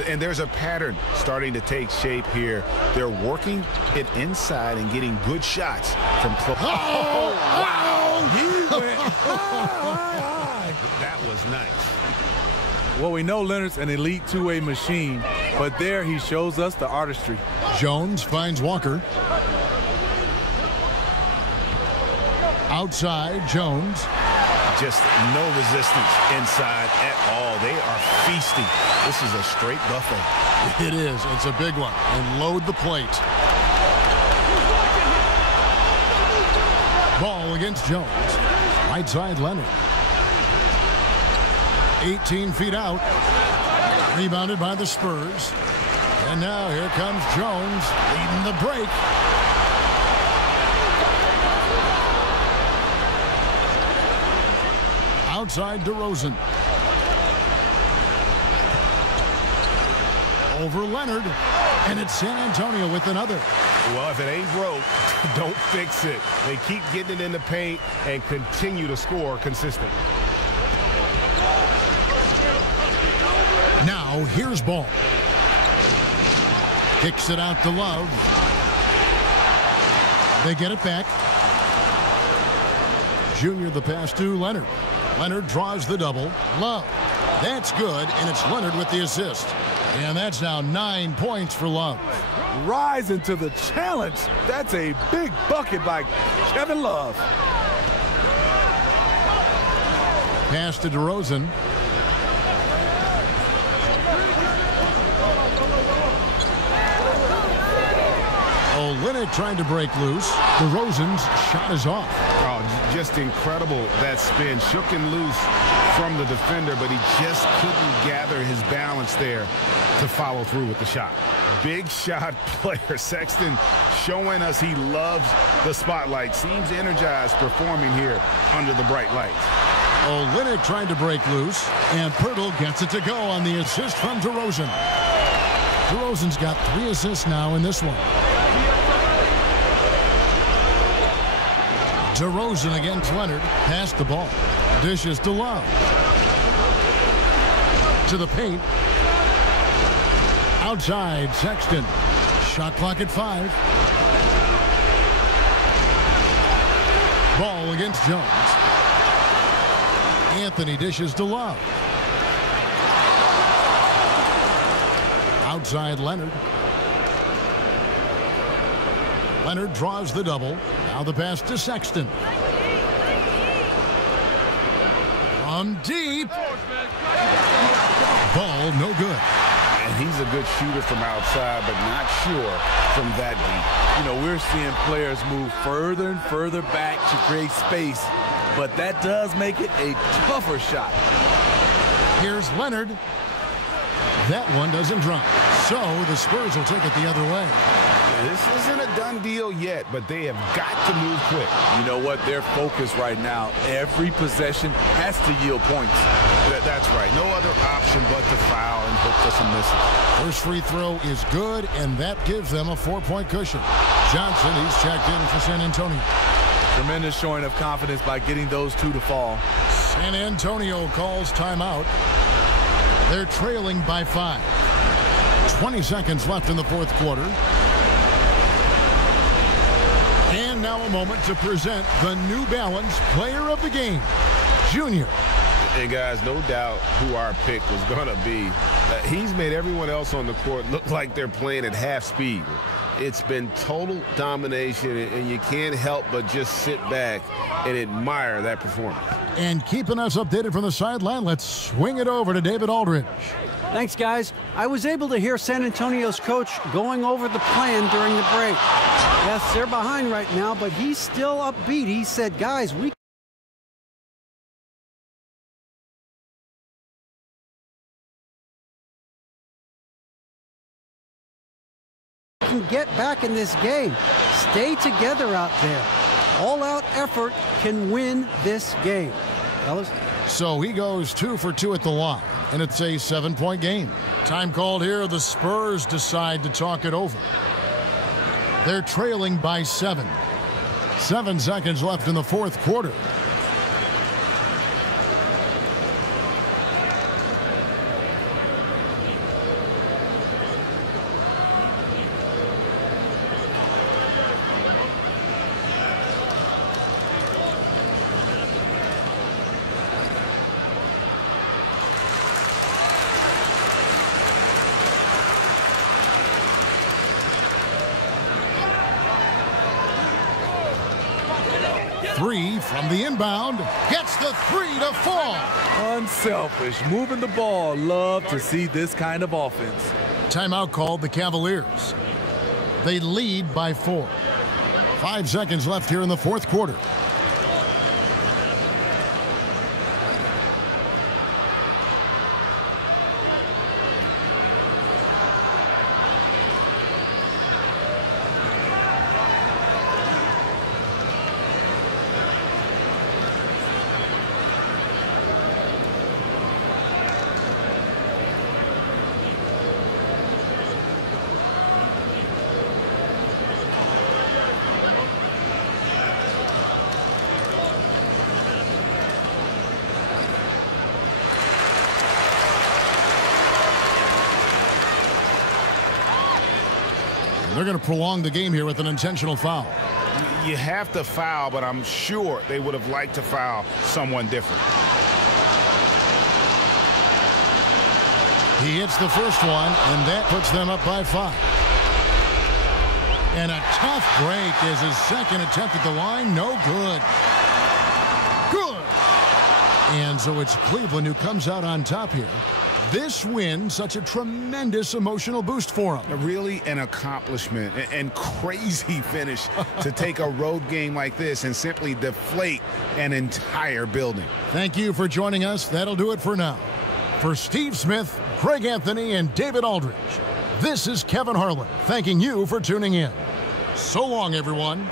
And there's a pattern starting to take shape here. They're working it inside and getting good shots from close. Oh, wow! He went high. That was nice. Well, we know Leonard's an elite two-way machine, but there he shows us the artistry. Jones finds Walker. Outside, Jones. Just no resistance inside at all. They are feasting. This is a straight buffet. It is. It's a big one. And load the plate. Ball against Jones. Right side, Leonard. 18 feet out. Rebounded by the Spurs. And now here comes Jones leading the break. Outside Derozan. Over Leonard. And it's San Antonio with another. Well, if it ain't broke, don't fix it. They keep getting it in the paint and continue to score consistently. Now, here's Ball. Kicks it out to Love. They get it back. Junior the pass to Leonard. Leonard draws the double. Love. That's good, and it's Leonard with the assist. And that's now 9 points for Love. Rising to the challenge. That's a big bucket by Kevin Love. Pass to Derozan. Olynyk trying to break loose. DeRozan's shot is off. Oh, just incredible, that spin. Shook and loose from the defender, but he just couldn't gather his balance there to follow through with the shot. Big shot player. Sexton showing us he loves the spotlight. Seems energized performing here under the bright lights. Olynyk trying to break loose, and Poeltl gets it to go on the assist from DeRozan. DeRozan's got 3 assists now in this one. DeRozan against Leonard. Passed the ball. Dishes to Love. To the paint. Outside, Sexton. Shot clock at 5. Ball against Jones. Anthony dishes to Love. Outside, Leonard. Leonard draws the double. Now the pass to Sexton. From deep. Ball no good. And he's a good shooter from outside, but not sure from that deep. You know, we're seeing players move further and further back to create space, but that does make it a tougher shot. Here's Leonard. That one doesn't drop. So the Spurs will take it the other way. This isn't a done deal yet, but they have got to move quick. You know what? Their focus right now, every possession has to yield points. That's right. No other option but to foul and hope for some misses. First free throw is good, and that gives them a 4-point cushion. Johnson, he's checked in for San Antonio. Tremendous showing of confidence by getting those 2 to fall. San Antonio calls timeout. They're trailing by 5. 20 seconds left in the fourth quarter. And now a moment to present the New Balance Player of the Game, Junior. And guys, no doubt who our pick was going to be. He's made everyone else on the court look like they're playing at half speed. It's been total domination, and you can't help but just sit back and admire that performance. And keeping us updated from the sideline, let's swing it over to David Aldridge. Thanks, guys. I was able to hear San Antonio's coach going over the plan during the break. Yes, they're behind right now, but he's still upbeat. He said, guys, we can get back in this game. Stay together out there. All-out effort can win this game. Fellas? So he goes 2 for 2 at the line, and it's a 7-point game. Time called here. The Spurs decide to talk it over. They're trailing by 7. 7 seconds left in the fourth quarter. Three from the inbound. Gets the 3 to fall. Unselfish, moving the ball. Love to see this kind of offense. Timeout called the Cavaliers. They lead by 4. 5 seconds left here in the fourth quarter. They're going to prolong the game here with an intentional foul. You have to foul, but I'm sure they would have liked to foul someone different. He hits the first one, and that puts them up by 5. And a tough break is his second attempt at the line. No good. Good. And so it's Cleveland who comes out on top here. This win, such a tremendous emotional boost for him. Really an accomplishment and crazy finish to take a road game like this and simply deflate an entire building. Thank you for joining us. That'll do it for now. For Steve Smith, Craig Anthony, and David Aldridge, this is Kevin Harlan thanking you for tuning in. So long, everyone.